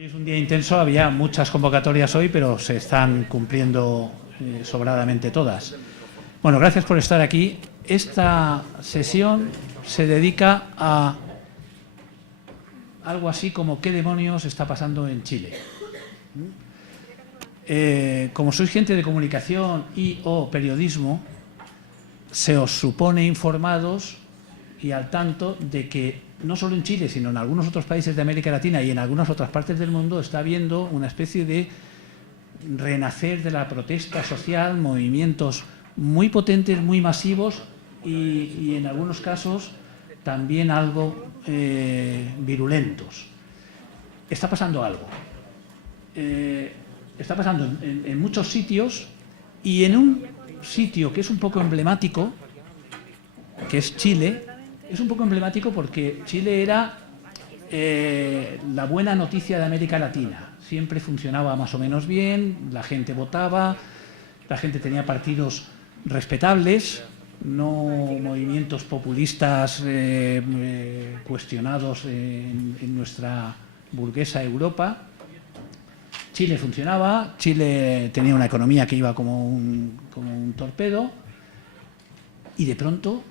Hoy es un día intenso, había muchas convocatorias hoy, pero se están cumpliendo sobradamente todas. Bueno, gracias por estar aquí. Esta sesión se dedica a algo así como ¿qué demonios está pasando en Chile? Como sois gente de comunicación y o periodismo, se os supone informados y al tanto de que no solo en Chile, sino en algunos otros países de América Latina y en algunas otras partes del mundo está habiendo una especie de renacer de la protesta social, movimientos muy potentes, muy masivos y en algunos casos también algo virulentos. Está pasando algo. Está pasando en muchos sitios y en un sitio que es un poco emblemático, que es Chile. Es un poco emblemático porque Chile era la buena noticia de América Latina. Siempre funcionaba más o menos bien, la gente votaba, la gente tenía partidos respetables, no movimientos populistas cuestionados en nuestra burguesa Europa. Chile funcionaba, Chile tenía una economía que iba como un torpedo y de pronto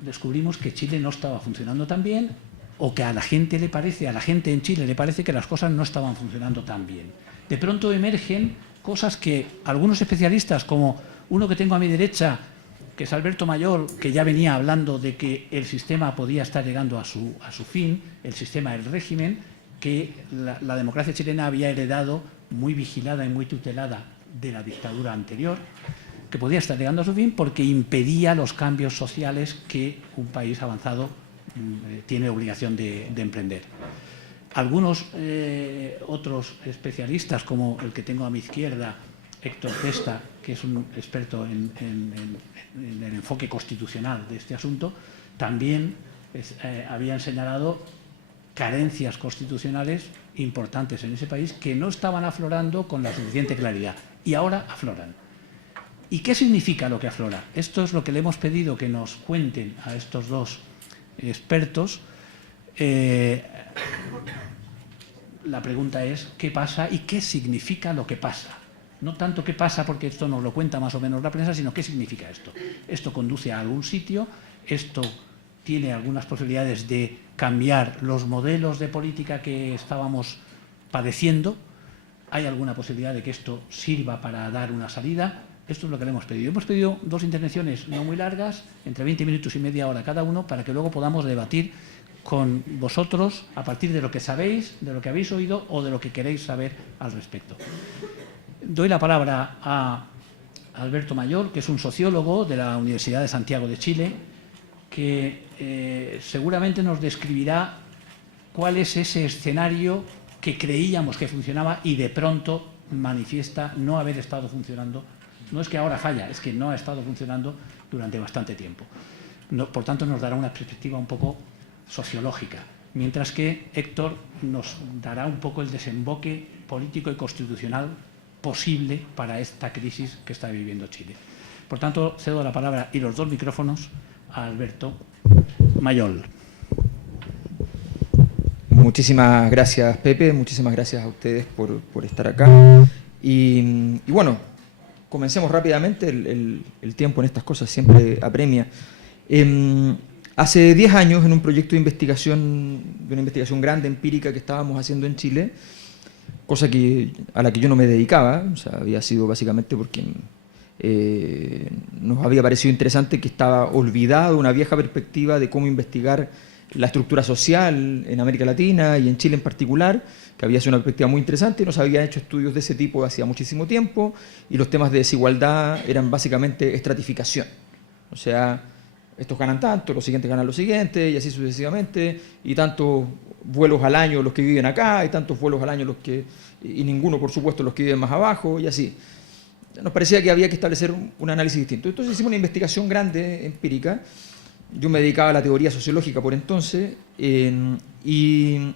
descubrimos que Chile no estaba funcionando tan bien o que a la gente en Chile le parece que las cosas no estaban funcionando tan bien. De pronto emergen cosas que algunos especialistas, como uno que tengo a mi derecha, que es Alberto Mayor, que ya venía hablando de que el sistema podía estar llegando a su fin, el sistema del régimen, que la democracia chilena había heredado muy vigilada y muy tutelada de la dictadura anterior, que podía estar llegando a su fin porque impedía los cambios sociales que un país avanzado tiene obligación de emprender. Algunos otros especialistas, como el que tengo a mi izquierda, Héctor Testa, que es un experto en el enfoque constitucional de este asunto, también habían señalado carencias constitucionales importantes en ese país que no estaban aflorando con la suficiente claridad y ahora afloran. ¿Y qué significa lo que aflora? Esto es lo que le hemos pedido que nos cuenten a estos dos expertos. La pregunta es ¿qué pasa y qué significa lo que pasa? No tanto qué pasa, porque esto nos lo cuenta más o menos la prensa, sino qué significa esto. Esto conduce a algún sitio, esto tiene algunas posibilidades de cambiar los modelos de política que estábamos padeciendo, hay alguna posibilidad de que esto sirva para dar una salida. Esto es lo que le hemos pedido. Hemos pedido dos intervenciones no muy largas, entre 20 minutos y media hora cada uno, para que luego podamos debatir con vosotros a partir de lo que sabéis, de lo que habéis oído o de lo que queréis saber al respecto. Doy la palabra a Alberto Mayor, que es un sociólogo de la Universidad de Santiago de Chile, que seguramente nos describirá cuál es ese escenario que creíamos que funcionaba y de pronto manifiesta no haber estado funcionando. No es que ahora falla, es que no ha estado funcionando durante bastante tiempo. Por tanto, nos dará una perspectiva un poco sociológica, mientras que Héctor nos dará un poco el desemboque político y constitucional posible para esta crisis que está viviendo Chile. Por tanto, cedo la palabra y los dos micrófonos a Alberto Mayor. Muchísimas gracias, Pepe, muchísimas gracias a ustedes por estar acá. Y bueno, comencemos rápidamente, el tiempo en estas cosas siempre apremia. Hace 10 años, en un proyecto de una investigación grande, empírica, que estábamos haciendo en Chile, cosa a la que yo no me dedicaba, o sea, había sido básicamente porque nos había parecido interesante que estaba olvidada una vieja perspectiva de cómo investigar la estructura social en América Latina y en Chile en particular, que había sido una perspectiva muy interesante y no se habían hecho estudios de ese tipo hacía muchísimo tiempo, y los temas de desigualdad eran básicamente estratificación. O sea, estos ganan tanto, los siguientes ganan lo siguiente, y así sucesivamente, y tantos vuelos al año los que viven acá, y tantos vuelos al año y ninguno, por supuesto, los que viven más abajo, y así. Nos parecía que había que establecer un análisis distinto. Entonces hicimos una investigación grande, empírica. Yo me dedicaba a la teoría sociológica por entonces, y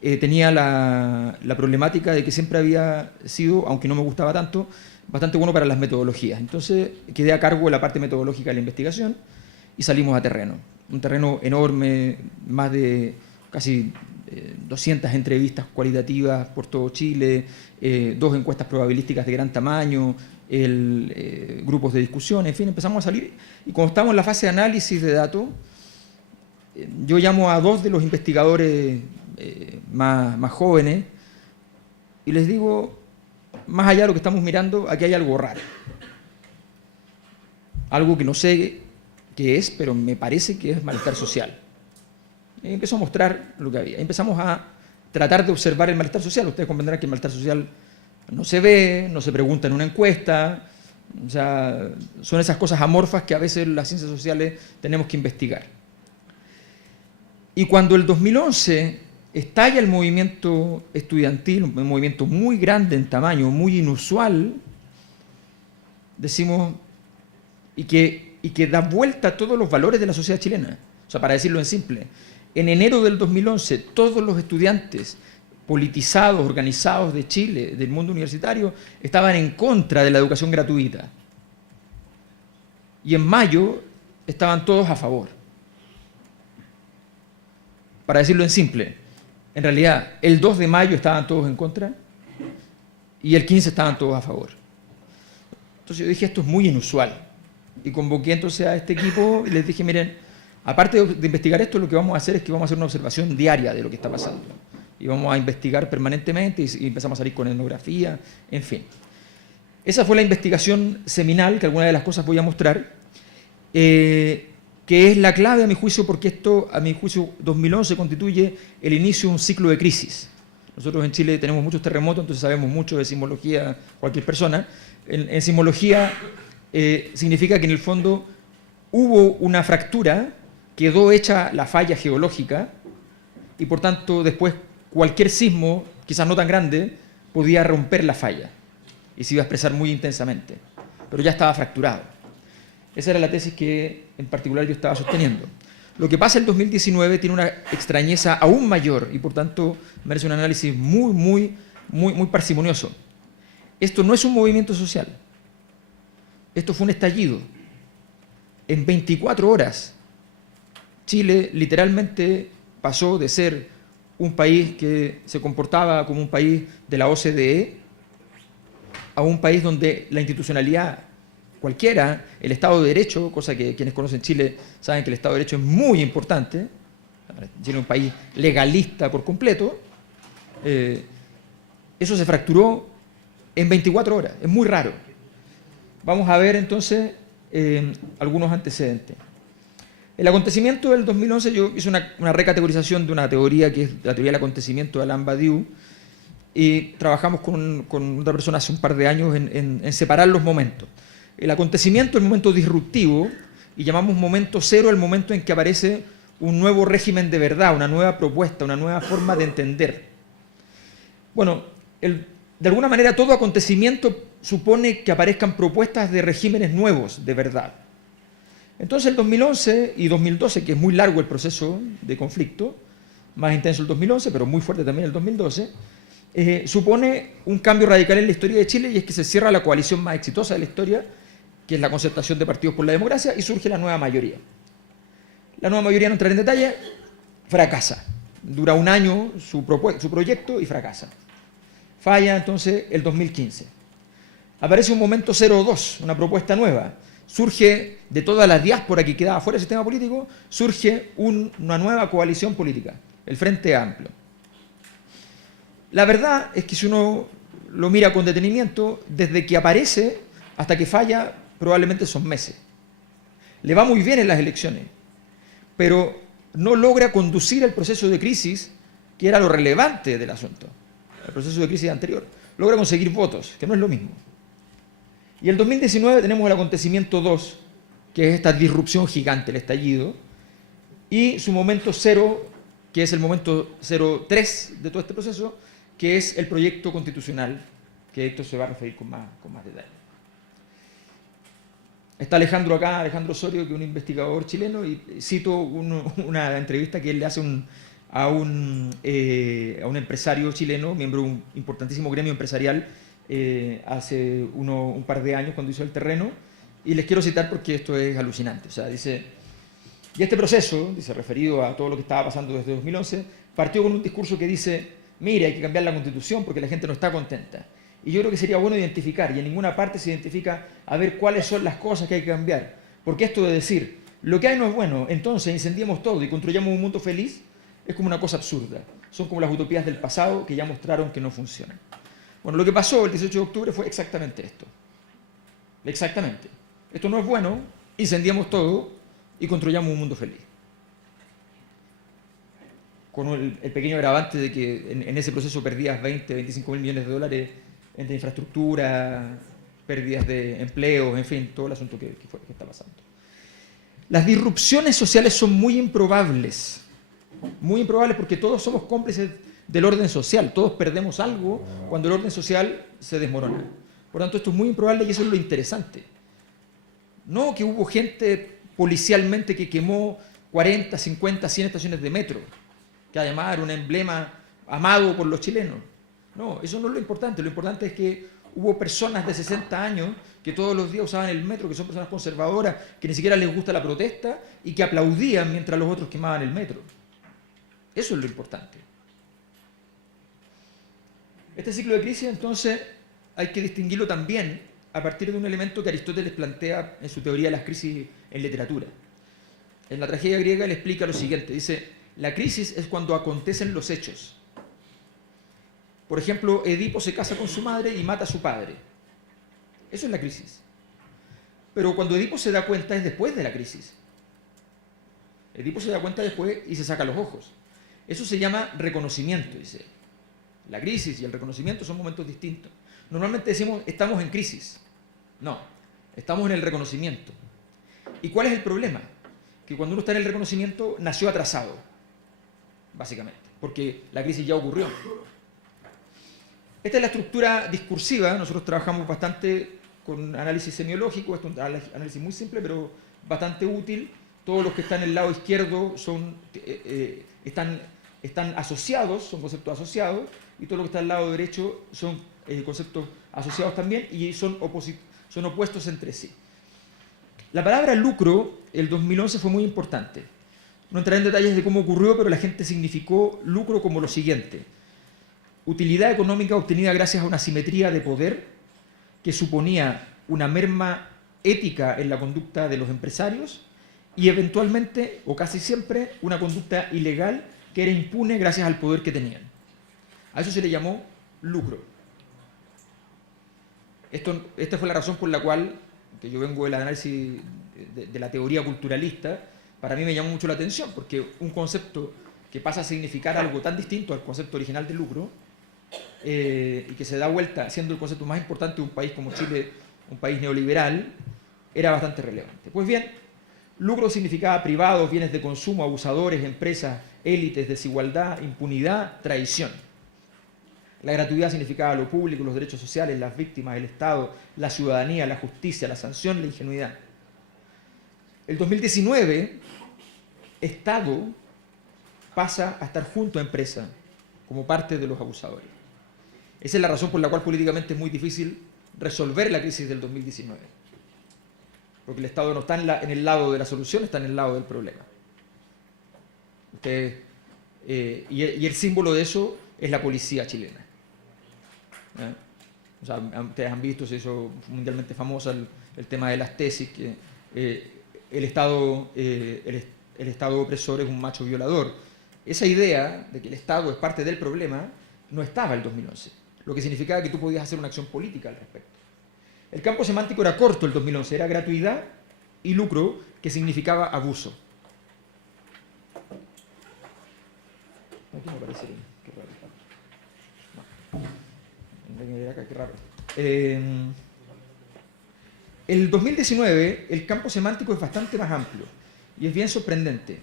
tenía la problemática de que siempre había sido, aunque no me gustaba tanto, bastante bueno para las metodologías. Entonces quedé a cargo de la parte metodológica de la investigación y salimos a terreno. Un terreno enorme, más de casi 200 entrevistas cualitativas por todo Chile, 2 encuestas probabilísticas de gran tamaño, grupos de discusión, en fin, empezamos a salir. Y cuando estamos en la fase de análisis de datos, yo llamo a 2 de los investigadores más jóvenes y les digo, más allá de lo que estamos mirando, aquí hay algo raro. Algo que no sé qué es, pero me parece que es malestar social. Y empezó a mostrar lo que había. Empezamos a tratar de observar el malestar social. Ustedes comprenderán que el malestar social no se ve, no se pregunta en una encuesta. O sea, son esas cosas amorfas que a veces las ciencias sociales tenemos que investigar. Y cuando el 2011 estalla el movimiento estudiantil, un movimiento muy grande en tamaño, muy inusual, decimos, y que da vuelta a todos los valores de la sociedad chilena. O sea, para decirlo en simple, en enero del 2011, todos los estudiantes politizados, organizados de Chile, del mundo universitario, estaban en contra de la educación gratuita. Y en mayo estaban todos a favor. Para decirlo en simple, en realidad, el 2 de mayo estaban todos en contra y el 15 estaban todos a favor. Entonces yo dije, esto es muy inusual. Y convoqué entonces a este equipo y les dije, miren, aparte de investigar esto, lo que vamos a hacer es que vamos a hacer una observación diaria de lo que está pasando. Y vamos a investigar permanentemente y empezamos a salir con etnografía, en fin. Esa fue la investigación seminal, que algunas de las cosas voy a mostrar, que es la clave a mi juicio, porque esto, a mi juicio, 2011 constituye el inicio de un ciclo de crisis. Nosotros en Chile tenemos muchos terremotos, entonces sabemos mucho de sismología, cualquier persona. En sismología significa que en el fondo hubo una fractura, quedó hecha la falla geológica y por tanto después cualquier sismo, quizás no tan grande, podía romper la falla y se iba a expresar muy intensamente, pero ya estaba fracturado. Esa era la tesis que en particular yo estaba sosteniendo. Lo que pasa en 2019 tiene una extrañeza aún mayor y por tanto merece un análisis muy parsimonioso. Esto no es un movimiento social. Esto fue un estallido. En 24 horas, Chile literalmente pasó de ser un país que se comportaba como un país de la OCDE a un país donde la institucionalidad cualquiera, el Estado de Derecho, cosa que quienes conocen Chile saben que el Estado de Derecho es muy importante, Chile es un país legalista por completo, eso se fracturó en 24 horas, es muy raro. Vamos a ver entonces algunos antecedentes. El acontecimiento del 2011, yo hice una recategorización de una teoría que es la teoría del acontecimiento de Alain Badiou, y trabajamos con otra persona hace un par de años en separar los momentos. El acontecimiento es el momento disruptivo y llamamos momento cero el momento en que aparece un nuevo régimen de verdad, una nueva propuesta, una nueva forma de entender. Bueno, de alguna manera todo acontecimiento supone que aparezcan propuestas de regímenes nuevos de verdad. Entonces el 2011 y 2012, que es muy largo el proceso de conflicto, más intenso el 2011, pero muy fuerte también el 2012, supone un cambio radical en la historia de Chile y es que se cierra la coalición más exitosa de la historia, que es la concertación de partidos por la democracia, y surge la nueva mayoría. La nueva mayoría, no entraré en detalle, fracasa. Dura un año su proyecto y fracasa. Falla entonces el 2015. Aparece un momento 02, una propuesta nueva. Surge de toda la diáspora que quedaba fuera del sistema político, surge una nueva coalición política, el Frente Amplio. La verdad es que si uno lo mira con detenimiento, desde que aparece hasta que falla, probablemente son meses. Le va muy bien en las elecciones, pero no logra conducir el proceso de crisis, que era lo relevante del asunto, el proceso de crisis anterior. Logra conseguir votos, que no es lo mismo. Y el 2019 tenemos el acontecimiento 2, que es esta disrupción gigante, el estallido, y su momento cero, que es el momento 03 de todo este proceso, que es el proyecto constitucional, que esto se va a referir con más detalle. Está Alejandro acá, Alejandro Osorio, que es un investigador chileno, y cito una entrevista que él le hace a un empresario chileno, miembro de un importantísimo gremio empresarial, hace un par de años cuando hizo El Terreno, y les quiero citar porque esto es alucinante. O sea, dice, y este proceso, dice, referido a todo lo que estaba pasando desde 2011, partió con un discurso que dice, mire, hay que cambiar la Constitución porque la gente no está contenta. Y yo creo que sería bueno identificar, y en ninguna parte se identifica a ver cuáles son las cosas que hay que cambiar. Porque esto de decir, lo que hay no es bueno, entonces incendiemos todo y construyamos un mundo feliz, es como una cosa absurda. Son como las utopías del pasado que ya mostraron que no funcionan. Bueno, lo que pasó el 18 de octubre fue exactamente esto. Exactamente. Esto no es bueno, incendiemos todo y construyamos un mundo feliz. Con el pequeño agravante de que en ese proceso perdías 20, 25 mil millones de dólares entre infraestructura, pérdidas de empleos, en fin, todo el asunto que está pasando. Las disrupciones sociales son muy improbables porque todos somos cómplices del orden social, todos perdemos algo cuando el orden social se desmorona. Por lo tanto, esto es muy improbable y eso es lo interesante. No que hubo gente policialmente que quemó 40, 50, 100 estaciones de metro, que además era un emblema amado por los chilenos. No, eso no es lo importante es que hubo personas de 60 años que todos los días usaban el metro, que son personas conservadoras, que ni siquiera les gusta la protesta y que aplaudían mientras los otros quemaban el metro. Eso es lo importante. Este ciclo de crisis, entonces, hay que distinguirlo también a partir de un elemento que Aristóteles plantea en su teoría de las crisis en literatura. En la tragedia griega él explica lo siguiente, dice, la crisis es cuando acontecen los hechos. Por ejemplo, Edipo se casa con su madre y mata a su padre. Eso es la crisis. Pero cuando Edipo se da cuenta es después de la crisis. Edipo se da cuenta después y se saca los ojos. Eso se llama reconocimiento, dice. La crisis y el reconocimiento son momentos distintos. Normalmente decimos, estamos en crisis. No, estamos en el reconocimiento. ¿Y cuál es el problema? Que cuando uno está en el reconocimiento, nació atrasado, básicamente, porque la crisis ya ocurrió. Esta es la estructura discursiva. Nosotros trabajamos bastante con análisis semiológico, esto es un análisis muy simple, pero bastante útil. Todos los que están en el lado izquierdo están asociados, son conceptos asociados, y todos los que están al lado derecho son conceptos asociados también y son opuestos entre sí. La palabra lucro, el 2011 fue muy importante. No entraré en detalles de cómo ocurrió, pero la gente significó lucro como lo siguiente. Utilidad económica obtenida gracias a una simetría de poder que suponía una merma ética en la conducta de los empresarios y eventualmente, o casi siempre, una conducta ilegal que era impune gracias al poder que tenían. A eso se le llamó lucro. Esta fue la razón por la cual, que yo vengo del análisis de la teoría culturalista, para mí me llamó mucho la atención, porque un concepto que pasa a significar algo tan distinto al concepto original de lucro, y que se da vuelta siendo el concepto más importante de un país como Chile, un país neoliberal, era bastante relevante. Pues bien, lucro significaba privados, bienes de consumo, abusadores, empresas, élites, desigualdad, impunidad, traición. La gratuidad significaba lo público, los derechos sociales, las víctimas, el Estado, la ciudadanía, la justicia, la sanción, la ingenuidad. El 2019, Estado pasa a estar junto a empresa como parte de los abusadores. Esa es la razón por la cual políticamente es muy difícil resolver la crisis del 2019. Porque el Estado no está en el lado de la solución, está en el lado del problema. Y el símbolo de eso es la policía chilena. O sea, ustedes han visto, se hizo mundialmente famosa el tema de las tesis, que el Estado opresor es un macho violador. Esa idea de que el Estado es parte del problema no estaba en el 2011, lo que significaba que tú podías hacer una acción política al respecto. El campo semántico era corto el 2011, era gratuidad y lucro, que significaba abuso. Aquí me parece qué raro. No. Qué raro. El 2019, el campo semántico es bastante más amplio y es bien sorprendente.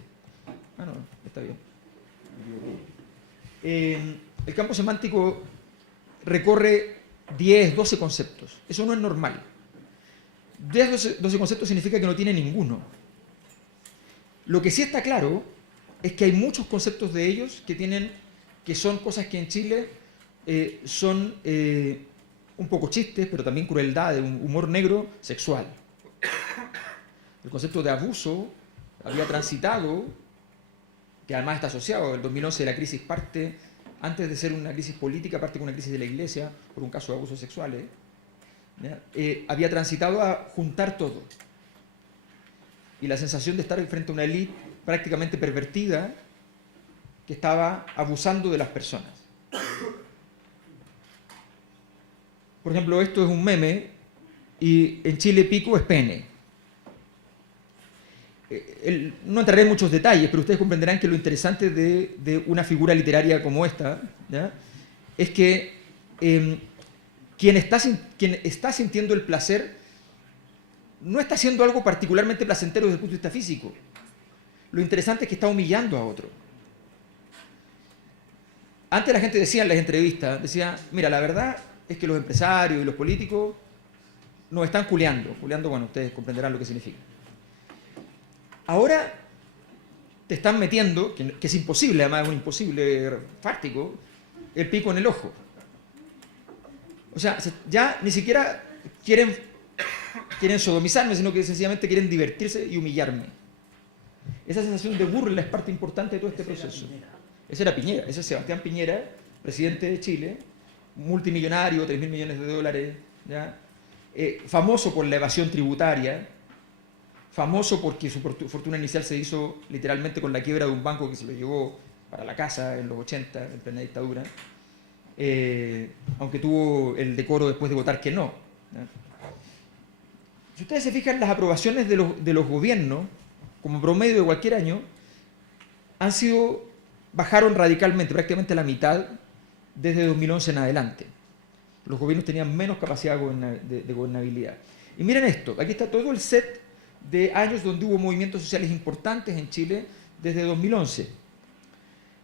Ah, no, está bien. El campo semántico recorre 10, 12 conceptos. Eso no es normal. 10, 12 conceptos significa que no tiene ninguno. Lo que sí está claro es que hay muchos conceptos de ellos que son cosas que en Chile son un poco chistes, pero también crueldad, de un humor negro sexual. El concepto de abuso había transitado que además está asociado. El 2011 la crisis parte, antes de ser una crisis política, parte con una crisis de la Iglesia por un caso de abusos sexuales. Había transitado a juntar todo. Y la sensación de estar frente a una élite prácticamente pervertida que estaba abusando de las personas. Por ejemplo, esto es un meme y en Chile pico es pene. No entraré en muchos detalles, pero ustedes comprenderán que lo interesante de una figura literaria como esta, ¿ya?, es que quien está sintiendo el placer no está haciendo algo particularmente placentero desde el punto de vista físico. Lo interesante es que está humillando a otro. Antes la gente decía en las entrevistas, decía, mira, la verdad es que los empresarios y los políticos nos están culeando. Culeando, bueno, ustedes comprenderán lo que significa. Ahora te están metiendo, que es imposible, además es un imposible fártico, el pico en el ojo. O sea, ya ni siquiera quieren sodomizarme, sino que sencillamente quieren divertirse y humillarme. Esa sensación de burla es parte importante de todo este proceso. Ese era Piñera, ese es Sebastián Piñera, presidente de Chile, multimillonario, 3.000 millones de dólares, ¿ya? Famoso por la evasión tributaria, famoso porque su fortuna inicial se hizo literalmente con la quiebra de un banco que se lo llevó para la casa en los 80, en plena dictadura, aunque tuvo el decoro después de votar que no, ¿ya? Si ustedes se fijan, las aprobaciones de los gobiernos, como promedio de cualquier año, bajaron radicalmente, prácticamente a la mitad, desde 2011 en adelante. Los gobiernos tenían menos capacidad de gobernabilidad. Y miren esto, aquí está todo el set de años donde hubo movimientos sociales importantes en Chile desde 2011.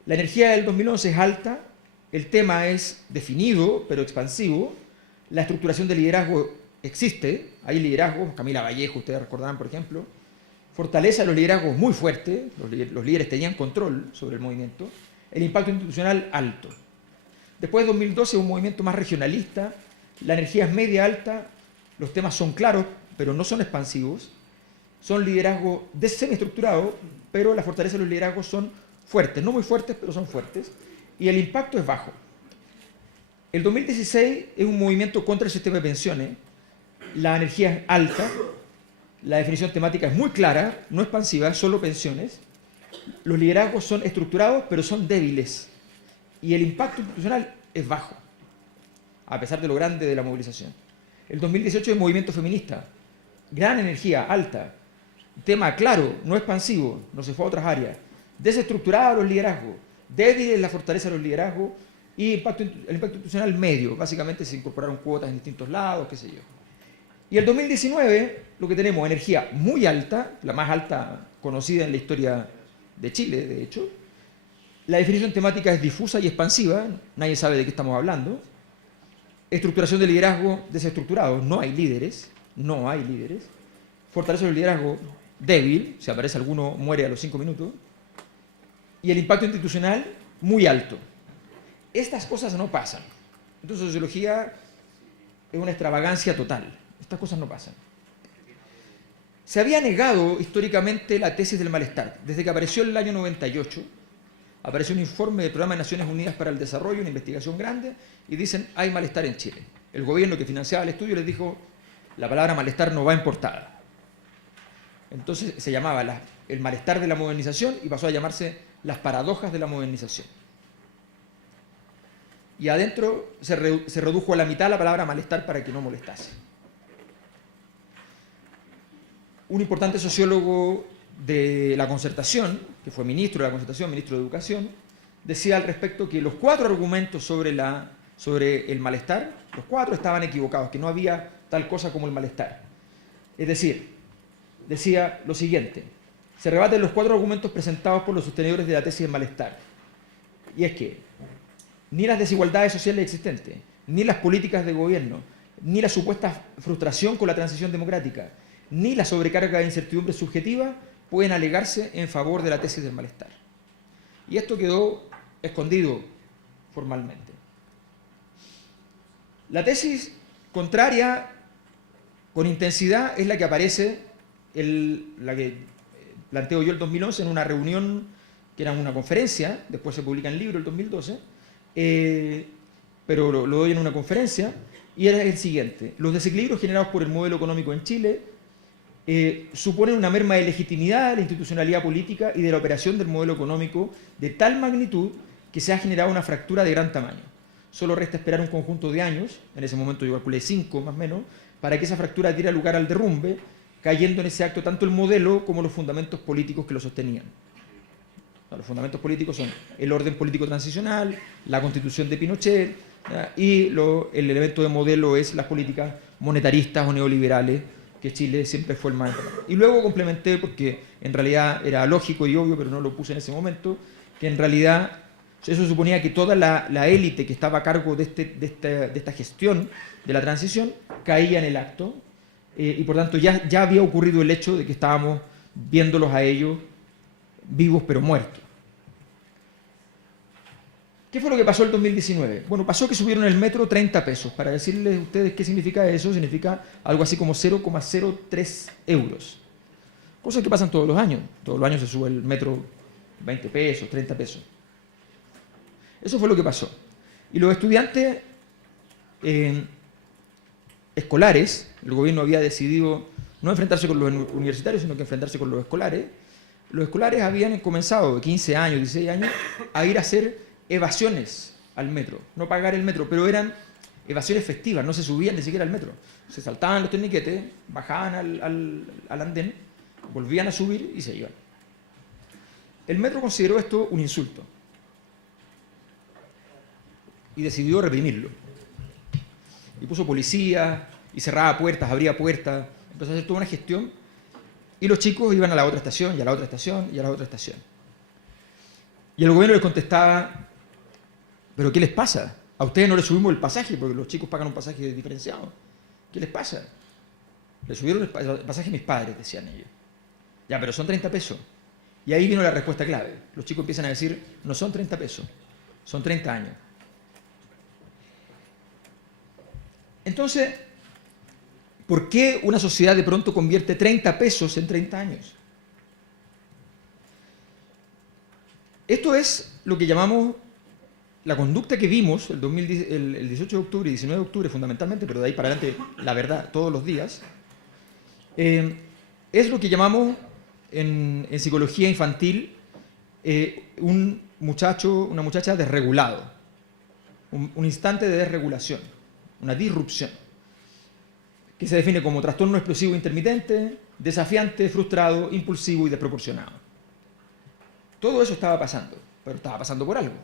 La energía del 2011 es alta, el tema es definido, pero expansivo, la estructuración del liderazgo existe, hay liderazgos, Camila Vallejo, ustedes recordarán, por ejemplo, fortaleza de los liderazgos muy fuerte, los líderes tenían control sobre el movimiento, el impacto institucional alto. Después de 2012 un movimiento más regionalista, la energía es media alta, los temas son claros, pero no son expansivos, son liderazgos semiestructurados, pero la fortaleza de los liderazgos son fuertes, no muy fuertes, pero son fuertes, y el impacto es bajo. El 2016 es un movimiento contra el sistema de pensiones, la energía es alta, la definición temática es muy clara, no expansiva, solo pensiones, los liderazgos son estructurados, pero son débiles, y el impacto institucional es bajo, a pesar de lo grande de la movilización. El 2018 es un movimiento feminista, gran energía, alta, tema claro, no expansivo, no se fue a otras áreas, desestructurado los liderazgos, débiles la fortaleza de los liderazgos y el impacto institucional medio, básicamente se incorporaron cuotas en distintos lados, qué sé yo. Y el 2019, lo que tenemos, energía muy alta, la más alta conocida en la historia de Chile, de hecho. La definición temática es difusa y expansiva, nadie sabe de qué estamos hablando. Estructuración de liderazgo desestructurado, no hay líderes. Fortaleza del liderazgo débil, si aparece alguno muere a los 5 minutos. Y el impacto institucional muy alto. Estas cosas no pasan. Entonces, sociología es una extravagancia total. Estas cosas no pasan. Se había negado históricamente la tesis del malestar. Desde que apareció en el año 98, apareció un informe del Programa de Naciones Unidas para el Desarrollo, una investigación grande, y dicen, hay malestar en Chile. El gobierno que financiaba el estudio les dijo, la palabra malestar no va importada. Entonces se llamaba el malestar de la modernización y pasó a llamarse las paradojas de la modernización. Y adentro se redujo a la mitad la palabra malestar para que no molestase. Un importante sociólogo de la Concertación, que fue ministro de la Concertación, ministro de Educación, decía al respecto que los 4 argumentos sobre el malestar, los 4 estaban equivocados, que no había tal cosa como el malestar. Es decir, decía lo siguiente, se rebaten los 4 argumentos presentados por los sostenedores de la tesis del malestar. Y es que ni las desigualdades sociales existentes, ni las políticas de gobierno, ni la supuesta frustración con la transición democrática, ni la sobrecarga de incertidumbre subjetiva pueden alegarse en favor de la tesis del malestar. Y esto quedó escondido formalmente. La tesis contraria con intensidad es la que aparece, la que planteo yo el 2011 en una reunión que era una conferencia, después se publica en libro el 2012, pero lo doy en una conferencia, y era el siguiente: los desequilibrios generados por el modelo económico en Chile suponen una merma de legitimidad de la institucionalidad política y de la operación del modelo económico de tal magnitud que se ha generado una fractura de gran tamaño. Solo resta esperar un conjunto de años, en ese momento yo calculé 5 más o menos, para que esa fractura diera lugar al derrumbe, cayendo en ese acto tanto el modelo como los fundamentos políticos que lo sostenían. Los fundamentos políticos son el orden político transicional, la constitución de Pinochet, y el elemento de modelo es las políticas monetaristas o neoliberales, que Chile siempre fue el más importante. Y luego complementé, porque en realidad era lógico y obvio, pero no lo puse en ese momento, que en realidad eso suponía que toda la élite que estaba a cargo de esta gestión de la transición caía en el acto, y por tanto ya había ocurrido el hecho de que estábamos viéndolos a ellos vivos pero muertos. ¿Qué fue lo que pasó el 2019? Bueno, pasó que subieron el metro 30 pesos. Para decirles a ustedes qué significa eso, significa algo así como 0,03 euros. Cosas que pasan todos los años. Todos los años se sube el metro 20 pesos, 30 pesos. Eso fue lo que pasó. Y los estudiantes escolares, el gobierno había decidido no enfrentarse con los universitarios, sino que enfrentarse con los escolares. Los escolares habían comenzado de 15 años, 16 años, a ir a hacer evasiones al metro, no pagar el metro, pero eran evasiones festivas, no se subían ni siquiera al metro. Se saltaban los torniquetes, bajaban al andén, volvían a subir y se iban. El metro consideró esto un insulto y decidió reprimirlo. Y puso policía, y cerraba puertas, abría puertas, empezó a hacer toda una gestión, y los chicos iban a la otra estación, y a la otra estación, y a la otra estación. Y el gobierno les contestaba: ¿pero qué les pasa? A ustedes no les subimos el pasaje, porque los chicos pagan un pasaje diferenciado. ¿Qué les pasa? Le subieron el pasaje a mis padres, decían ellos. Ya, pero son 30 pesos. Y ahí vino la respuesta clave. Los chicos empiezan a decir: no son 30 pesos, son 30 años. Entonces, ¿por qué una sociedad de pronto convierte 30 pesos en 30 años? Esto es lo que llamamos la conducta que vimos el 18 de octubre y 19 de octubre fundamentalmente, pero de ahí para adelante, la verdad, todos los días, es lo que llamamos en psicología infantil un muchacho, una muchacha desregulado, un instante de desregulación, una disrupción, que se define como trastorno explosivo intermitente, desafiante, frustrado, impulsivo y desproporcionado. Todo eso estaba pasando, pero estaba pasando por algo.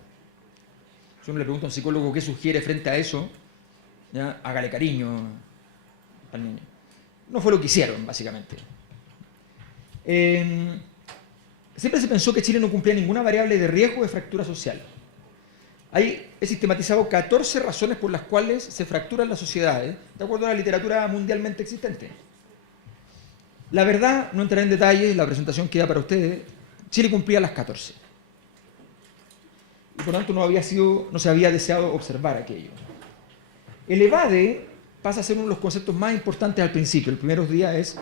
Si uno le pregunta a un psicólogo qué sugiere frente a eso, ¿ya? Hágale cariño al niño. No fue lo que hicieron, básicamente. Siempre se pensó que Chile no cumplía ninguna variable de riesgo de fractura social. Ahí he sistematizado 14 razones por las cuales se fracturan las sociedades, de acuerdo a la literatura mundialmente existente. La verdad, no entraré en detalles, la presentación queda para ustedes. Chile cumplía las 14. Y por tanto no se había deseado observar aquello. El evade pasa a ser uno de los conceptos más importantes al principio. El primer día es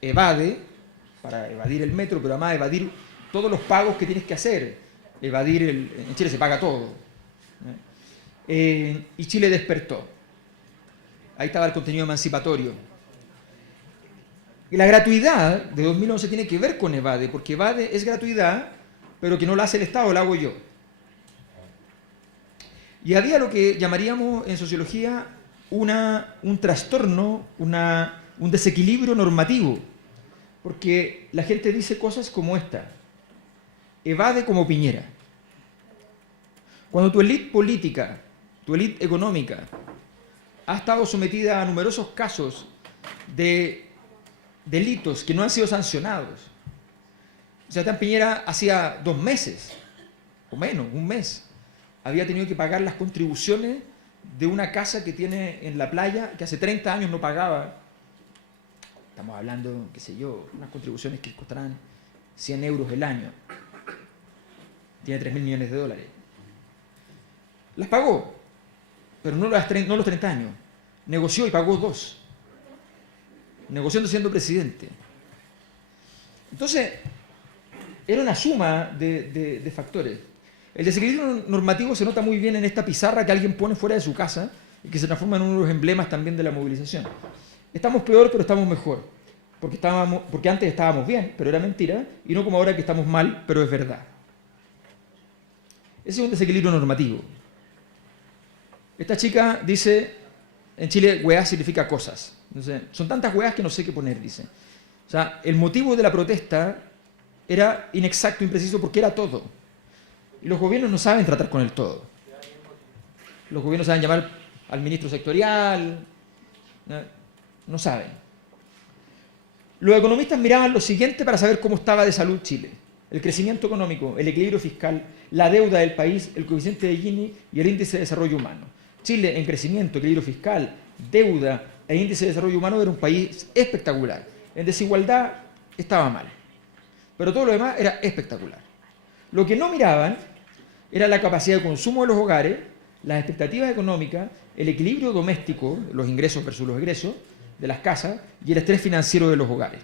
evade, para evadir el metro, pero además evadir todos los pagos que tienes que hacer. En Chile se paga todo. Y Chile despertó. Ahí estaba el contenido emancipatorio. Y la gratuidad de 2011 tiene que ver con evade, porque evade es gratuidad, pero que no la hace el Estado, la hago yo. Y había lo que llamaríamos en sociología un trastorno, un desequilibrio normativo, porque la gente dice cosas como esta: evade como Piñera. Cuando tu élite política, tu élite económica, ha estado sometida a numerosos casos de delitos que no han sido sancionados. Sebastián Piñera hacía 2 meses, o menos, 1 mes, había tenido que pagar las contribuciones de una casa que tiene en la playa, que hace 30 años no pagaba. Estamos hablando, qué sé yo, unas contribuciones que costarán 100 euros el año. Tiene 3.000 millones de dólares. Las pagó, pero no los 30 años. Negoció y pagó 2. Negociando siendo presidente. Entonces, era una suma de factores. El desequilibrio normativo se nota muy bien en esta pizarra que alguien pone fuera de su casa y que se transforma en uno de los emblemas también de la movilización. Estamos peor, pero estamos mejor. Porque antes estábamos bien, pero era mentira, y no como ahora que estamos mal, pero es verdad. Ese es un desequilibrio normativo. Esta chica dice, en Chile, weá significa cosas. Entonces, son tantas weás que no sé qué poner, dice. O sea, el motivo de la protesta era inexacto, impreciso, porque era todo. Y los gobiernos no saben tratar con el todo. Los gobiernos saben llamar al ministro sectorial, no saben. Los economistas miraban lo siguiente para saber cómo estaba de salud Chile. El crecimiento económico, el equilibrio fiscal, la deuda del país, el coeficiente de Gini y el índice de desarrollo humano. Chile en crecimiento, equilibrio fiscal, deuda e índice de desarrollo humano era un país espectacular. En desigualdad estaba mal. Pero todo lo demás era espectacular. Lo que no miraban era la capacidad de consumo de los hogares, las expectativas económicas, el equilibrio doméstico, los ingresos versus los egresos de las casas y el estrés financiero de los hogares.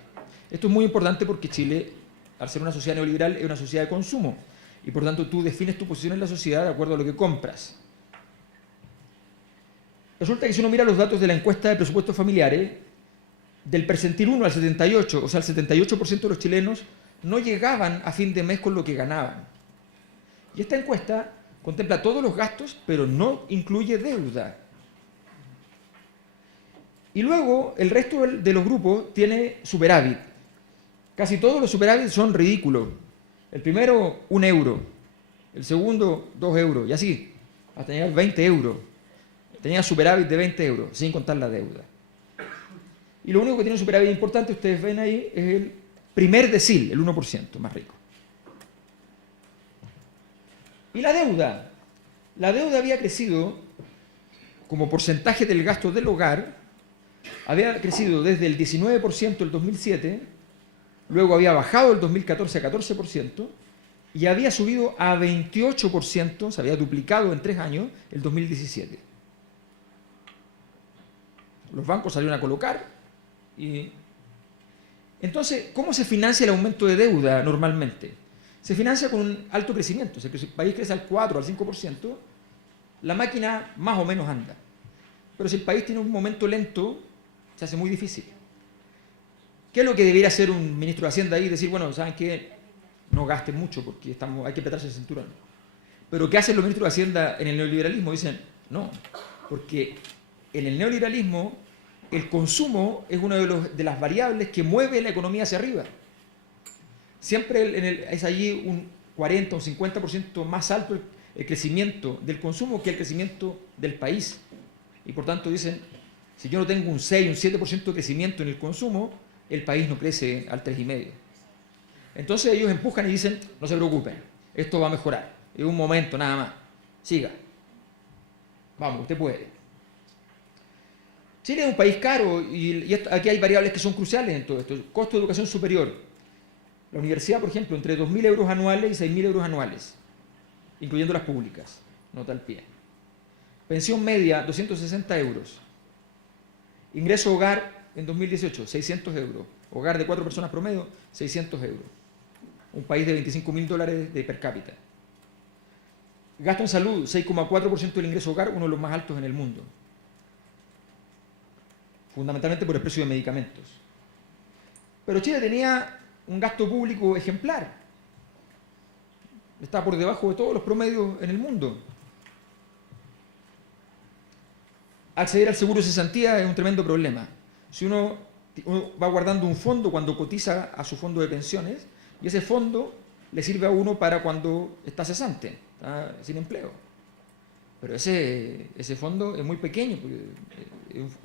Esto es muy importante porque Chile, al ser una sociedad neoliberal, es una sociedad de consumo y por tanto tú defines tu posición en la sociedad de acuerdo a lo que compras. Resulta que si uno mira los datos de la encuesta de presupuestos familiares, del percentil 1 al 78, o sea, el 78% de los chilenos no llegaban a fin de mes con lo que ganaban. Y esta encuesta contempla todos los gastos, pero no incluye deuda. Y luego el resto de los grupos tiene superávit. Casi todos los superávit son ridículos. El primero, 1 euro. El segundo, 2 euros. Y así, hasta llegar a 20 euros. Tenía superávit de 20 euros, sin contar la deuda. Y lo único que tiene un superávit importante, ustedes ven ahí, es el primer decil, el 1% más rico. Y la deuda. La deuda había crecido como porcentaje del gasto del hogar, había crecido desde el 19% el 2007, luego había bajado el 2014 a 14% y había subido a 28%, se había duplicado en 3 años, el 2017. Los bancos salieron a colocar y... Entonces, ¿cómo se financia el aumento de deuda normalmente? Se financia con un alto crecimiento. Si el país crece al 4 al 5%, la máquina más o menos anda. Pero si el país tiene un momento lento, se hace muy difícil. ¿Qué es lo que debería hacer un ministro de Hacienda ahí? Decir, bueno, ¿saben qué? No gasten mucho porque hay que apretarse el cinturón. Pero ¿qué hacen los ministros de Hacienda en el neoliberalismo? Dicen, no, porque en el neoliberalismo el consumo es una de las variables que mueve la economía hacia arriba. Siempre es allí un 40 o un 50% más alto el crecimiento del consumo que el crecimiento del país. Y por tanto dicen, si yo no tengo un 6, un 7% de crecimiento en el consumo, el país no crece al 3,5%. Entonces ellos empujan y dicen, no se preocupen, esto va a mejorar. Es un momento nada más. Siga. Vamos, usted puede. Chile es un país caro y aquí hay variables que son cruciales en todo esto. El costo de educación superior. La universidad, por ejemplo, entre 2.000 euros anuales y 6.000 euros anuales, incluyendo las públicas. Nota al pie. Pensión media, 260 euros. Ingreso hogar en 2018, 600 euros. Hogar de 4 personas promedio, 600 euros. Un país de $25.000 de per cápita. Gasto en salud, 6,4% del ingreso hogar, uno de los más altos en el mundo. Fundamentalmente por el precio de medicamentos. Pero Chile tenía un gasto público ejemplar. Está por debajo de todos los promedios en el mundo. Acceder al seguro de cesantía es un tremendo problema. Si uno va guardando un fondo cuando cotiza a su fondo de pensiones, y ese fondo le sirve a uno para cuando está cesante, está sin empleo. Pero ese fondo es muy pequeño,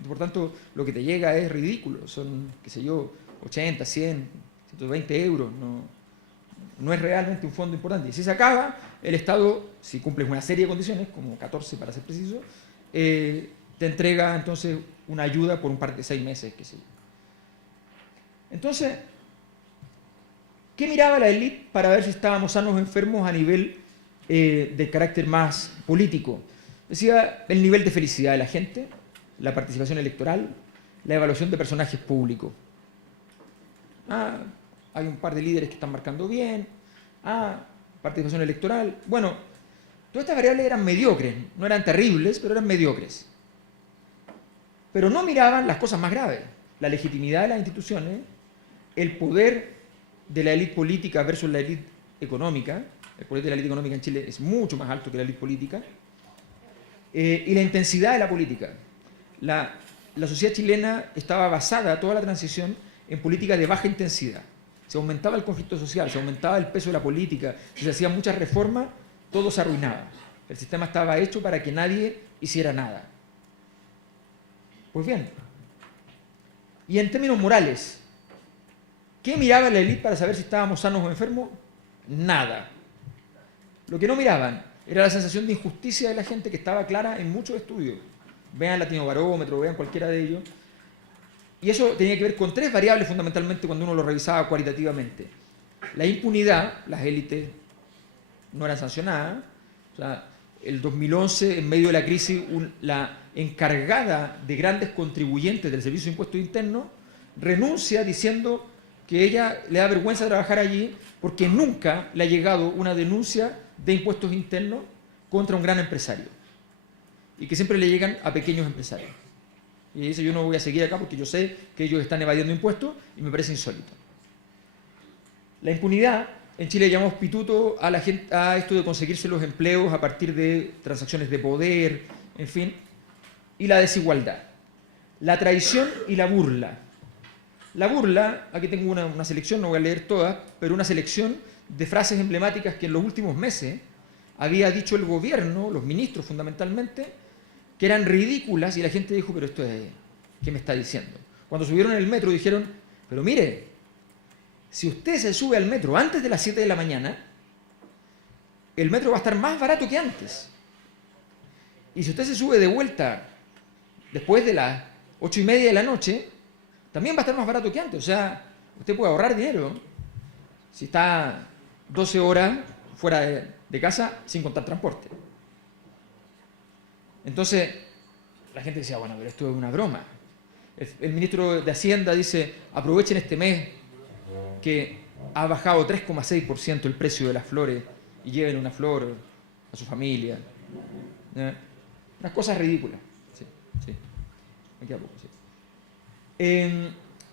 por tanto lo que te llega es ridículo, son, qué sé yo, 80, 100, 120 euros, no es realmente un fondo importante. Y si se acaba, el Estado, si cumples una serie de condiciones, como 14 para ser preciso, te entrega entonces una ayuda por un par de 6 meses, qué sé yo. Entonces, ¿qué miraba la élite para ver si estábamos sanos o enfermos a nivel de carácter más político? Decía el nivel de felicidad de la gente, la participación electoral, la evaluación de personajes públicos. Hay un par de líderes que están marcando bien, participación electoral. Bueno, todas estas variables eran mediocres, no eran terribles, pero eran mediocres. Pero no miraban las cosas más graves, la legitimidad de las instituciones, el poder de la élite política versus la élite económica. El poder de la élite económica en Chile es mucho más alto que la élite política. Y la intensidad de la política. La sociedad chilena estaba basada, toda la transición, en políticas de baja intensidad. Se aumentaba el conflicto social, se aumentaba el peso de la política, si se hacían muchas reformas, todo se arruinaba. El sistema estaba hecho para que nadie hiciera nada. Pues bien, y en términos morales, ¿qué miraba la élite para saber si estábamos sanos o enfermos? Nada. Lo que no miraban era la sensación de injusticia de la gente, que estaba clara en muchos estudios. Vean Latinobarómetro, vean cualquiera de ellos. Y eso tenía que ver con tres variables fundamentalmente cuando uno lo revisaba cualitativamente. La impunidad, las élites no eran sancionadas. O sea, el 2011, en medio de la crisis, la encargada de grandes contribuyentes del Servicio de Impuestos Internos renuncia diciendo que ella le da vergüenza trabajar allí porque nunca le ha llegado una denuncia de impuestos internos contra un gran empresario y que siempre le llegan a pequeños empresarios. Y dice, yo no voy a seguir acá porque yo sé que ellos están evadiendo impuestos y me parece insólito. La impunidad, en Chile llamamos pituto a la gente, a esto de conseguirse los empleos a partir de transacciones de poder, en fin, y la desigualdad. La traición y la burla. La burla, aquí tengo una selección, no voy a leer todas, pero una selección de frases emblemáticas que en los últimos meses había dicho el gobierno, los ministros fundamentalmente, que eran ridículas, y la gente dijo, pero esto es, ¿qué me está diciendo? Cuando subieron en el metro dijeron, pero mire, si usted se sube al metro antes de las 7 de la mañana, el metro va a estar más barato que antes. Y si usted se sube de vuelta después de las 8:30 de la noche, también va a estar más barato que antes. O sea, usted puede ahorrar dinero si está 12 horas fuera de casa sin contar transporte. Entonces, la gente decía, bueno, pero esto es una broma. El ministro de Hacienda dice, aprovechen este mes que ha bajado 3,6% el precio de las flores y lleven una flor a su familia. Unas cosas ridículas. Sí, sí. Me queda poco, sí.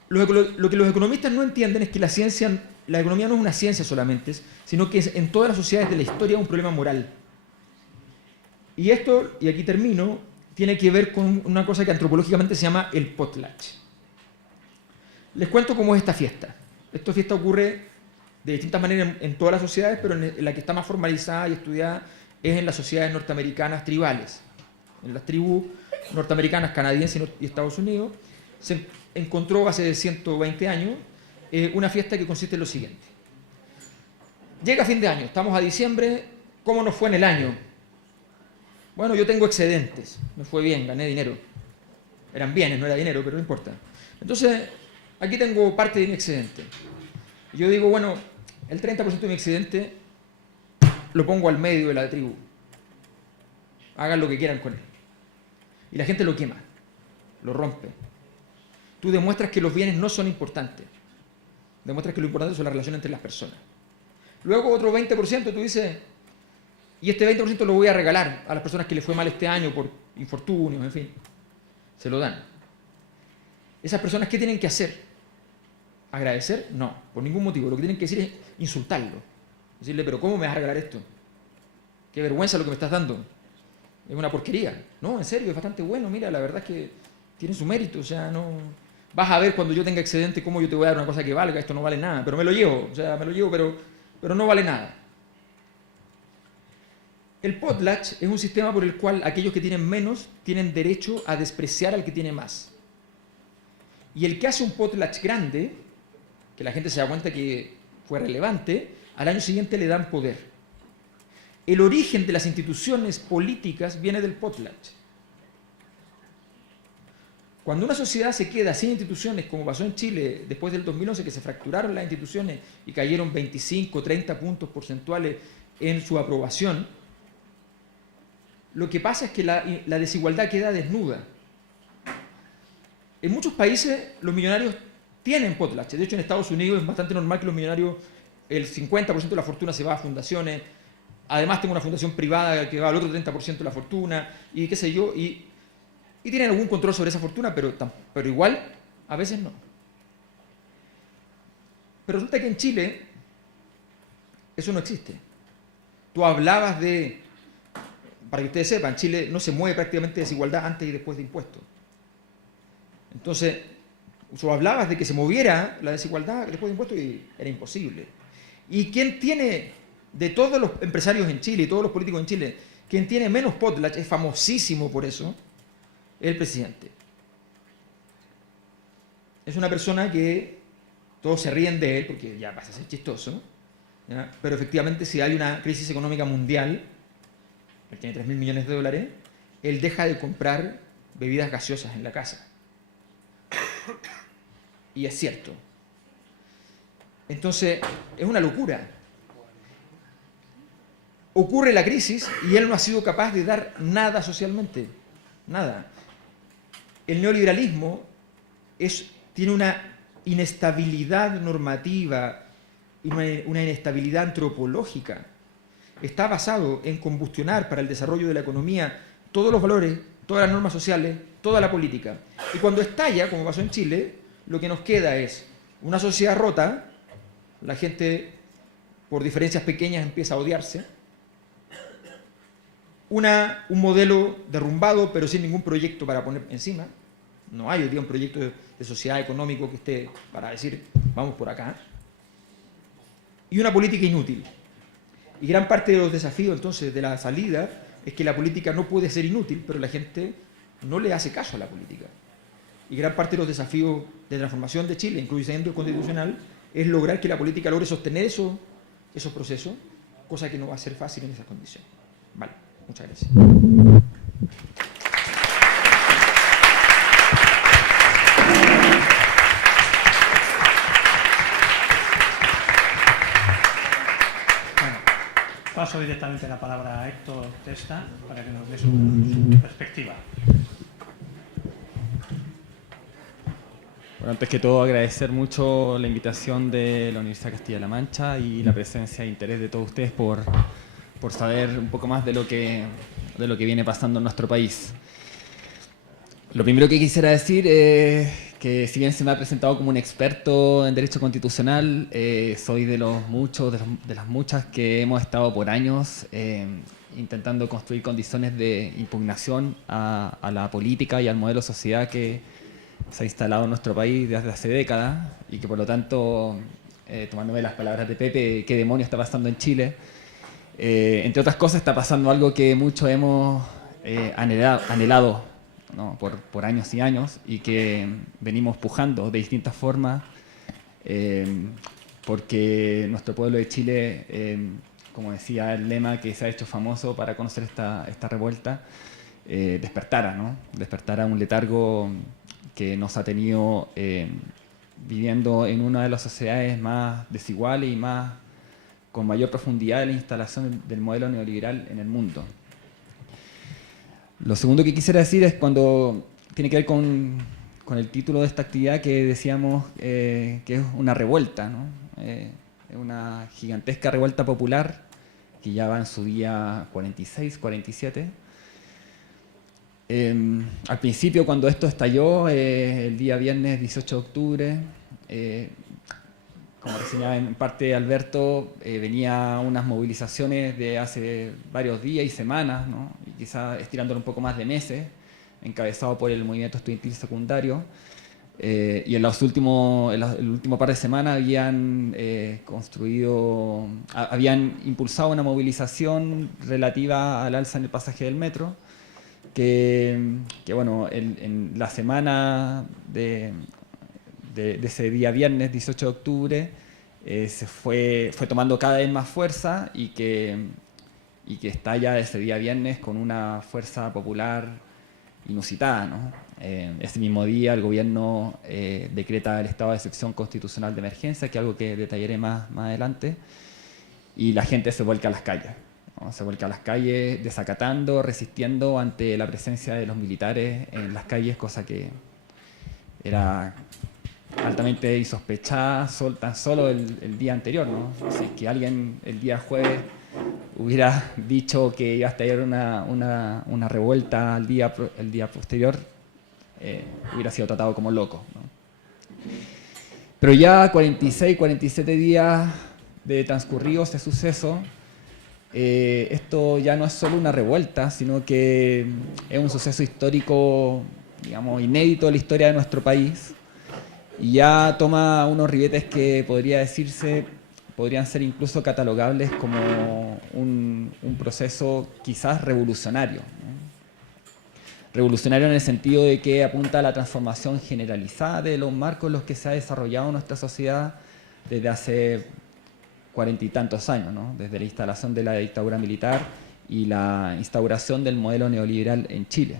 Lo que los economistas no entienden es que la economía no es una ciencia solamente, sino que es en todas las sociedades de la historia un problema moral. Y esto, y aquí termino, tiene que ver con una cosa que antropológicamente se llama el potlatch. Les cuento cómo es esta fiesta. Esta fiesta ocurre de distintas maneras en todas las sociedades, pero en la que está más formalizada y estudiada es en las sociedades norteamericanas tribales. En las tribus norteamericanas, canadienses y Estados Unidos, se encontró hace 120 años una fiesta que consiste en lo siguiente. Llega fin de año, estamos a diciembre, ¿cómo nos fue en el año? Bueno, yo tengo excedentes, me fue bien, gané dinero. Eran bienes, no era dinero, pero no importa. Entonces, aquí tengo parte de mi excedente. Yo digo, bueno, el 30% de mi excedente lo pongo al medio de la tribu. Hagan lo que quieran con él. Y la gente lo quema, lo rompe. Tú demuestras que los bienes no son importantes. Demuestras que lo importante son las relaciones entre las personas. Luego otro 20% tú dices, y este 20% lo voy a regalar a las personas que les fue mal este año por infortunios, en fin. Se lo dan. Esas personas, ¿qué tienen que hacer? ¿Agradecer? No, por ningún motivo. Lo que tienen que decir es insultarlo. Decirle, pero ¿cómo me vas a regalar esto? Qué vergüenza lo que me estás dando. Es una porquería. No, en serio, es bastante bueno. Mira, la verdad es que tiene su mérito. O sea, no... Vas a ver cuando yo tenga excedente cómo yo te voy a dar una cosa que valga. Esto no vale nada, pero me lo llevo. O sea, me lo llevo, pero no vale nada. El potlatch es un sistema por el cual aquellos que tienen menos tienen derecho a despreciar al que tiene más. Y el que hace un potlatch grande, que la gente se da cuenta que fue relevante, al año siguiente le dan poder. El origen de las instituciones políticas viene del potlatch. Cuando una sociedad se queda sin instituciones, como pasó en Chile después del 2011, que se fracturaron las instituciones y cayeron 25, 30 puntos porcentuales en su aprobación, lo que pasa es que la desigualdad queda desnuda. En muchos países los millonarios tienen potlatch. De hecho, en Estados Unidos es bastante normal que los millonarios el 50% de la fortuna se va a fundaciones, además tengo una fundación privada que va al otro 30% de la fortuna, y qué sé yo, y tienen algún control sobre esa fortuna, pero igual a veces no. Pero resulta que en Chile eso no existe. Tú hablabas de, para que ustedes sepan, Chile no se mueve prácticamente desigualdad antes y después de impuestos. Entonces, tú hablabas de que se moviera la desigualdad después de impuestos y era imposible. ¿Y quién tiene, de todos los empresarios en Chile y todos los políticos en Chile, quien tiene menos potlatch, es famosísimo por eso, es el presidente? Es una persona que todos se ríen de él porque ya pasa a ser chistoso, ¿ya? Pero efectivamente si hay una crisis económica mundial, él tiene 3.000 millones de dólares, él deja de comprar bebidas gaseosas en la casa. Y es cierto. Entonces, es una locura. Ocurre la crisis y él no ha sido capaz de dar nada socialmente. Nada. El neoliberalismo tiene una inestabilidad normativa y una inestabilidad antropológica. Está basado en combustionar para el desarrollo de la economía todos los valores, todas las normas sociales, toda la política. Y cuando estalla, como pasó en Chile, lo que nos queda es una sociedad rota, la gente por diferencias pequeñas empieza a odiarse, un modelo derrumbado pero sin ningún proyecto para poner encima. No hay hoy día un proyecto de sociedad económico que esté para decir vamos por acá. Y una política inútil. Y gran parte de los desafíos entonces de la salida es que la política no puede ser inútil, pero la gente no le hace caso a la política. Y gran parte de los desafíos de transformación de Chile, incluyendo el constitucional, es lograr que la política logre sostener esos procesos, cosa que no va a ser fácil en esas condiciones. Vale, muchas gracias. Paso directamente la palabra a Héctor Testa para que nos dé su perspectiva. Bueno, antes que todo agradecer mucho la invitación de la Universidad de Castilla-La Mancha y la presencia e interés de todos ustedes por saber un poco más de lo que viene pasando en nuestro país. Lo primero que quisiera decir es que si bien se me ha presentado como un experto en derecho constitucional, soy de las muchas que hemos estado por años intentando construir condiciones de impugnación a la política y al modelo de sociedad que se ha instalado en nuestro país desde hace décadas y que por lo tanto, tomándome las palabras de Pepe, ¿qué demonio está pasando en Chile? Entre otras cosas está pasando algo que muchos hemos anhelado, ¿no? por años y años y que venimos pujando de distintas formas porque nuestro pueblo de Chile, como decía el lema que se ha hecho famoso para conocer esta revuelta, despertara, ¿no? Despertara un letargo que nos ha tenido viviendo en una de las sociedades más desiguales y con mayor profundidad de la instalación del modelo neoliberal en el mundo. Lo segundo que quisiera decir es cuando tiene que ver con el título de esta actividad que decíamos que es una revuelta, ¿no? Es una gigantesca revuelta popular que ya va en su día 46, 47. Al principio, cuando esto estalló, el día viernes 18 de octubre, como reseñaba en parte Alberto, venía unas movilizaciones de hace varios días y semanas, ¿no? Y quizás estirándolo un poco más de meses, encabezado por el movimiento estudiantil secundario. Y en el último par de semanas habían impulsado una movilización relativa al alza en el pasaje del metro, que bueno, en la semana de ese día viernes 18 de octubre se fue tomando cada vez más fuerza y que estalla ese día viernes con una fuerza popular inusitada, ¿no? Ese mismo día el gobierno decreta el estado de excepción constitucional de emergencia, que es algo que detallaré más adelante, y la gente se vuelca a las calles, ¿no? Se vuelca a las calles desacatando, resistiendo ante la presencia de los militares en las calles, cosa que era altamente insospechada tan solo el día anterior, ¿no? Si es que alguien el día jueves hubiera dicho que iba a estallar una revuelta el día posterior, hubiera sido tratado como loco, ¿no? Pero ya 46, 47 días de transcurrido este suceso, esto ya no es solo una revuelta, sino que es un suceso histórico, digamos, inédito en la historia de nuestro país, y ya toma unos ribetes que podrían ser incluso catalogables como un proceso quizás revolucionario, ¿no? Revolucionario en el sentido de que apunta a la transformación generalizada de los marcos en los que se ha desarrollado nuestra sociedad desde hace 40 y tantos años, ¿no? Desde la instalación de la dictadura militar y la instauración del modelo neoliberal en Chile.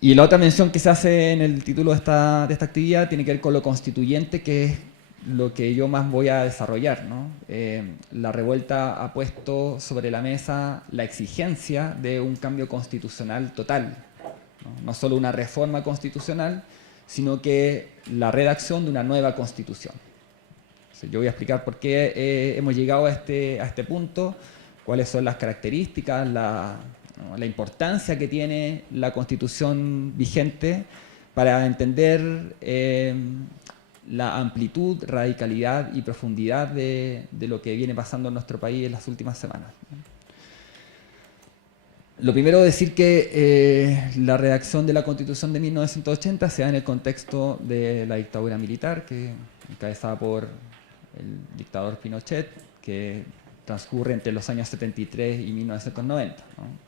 Y la otra mención que se hace en el título de esta actividad tiene que ver con lo constituyente, que es lo que yo más voy a desarrollar, ¿no? La revuelta ha puesto sobre la mesa la exigencia de un cambio constitucional total, ¿no? No solo una reforma constitucional, sino que la redacción de una nueva constitución. Entonces, yo voy a explicar por qué hemos llegado a este punto, cuáles son las características, la importancia que tiene la constitución vigente para entender la amplitud, radicalidad y profundidad de lo que viene pasando en nuestro país en las últimas semanas. Lo primero es decir que la redacción de la Constitución de 1980 se da en el contexto de la dictadura militar, encabezada por el dictador Pinochet, que transcurre entre los años 73 y 1990, ¿no?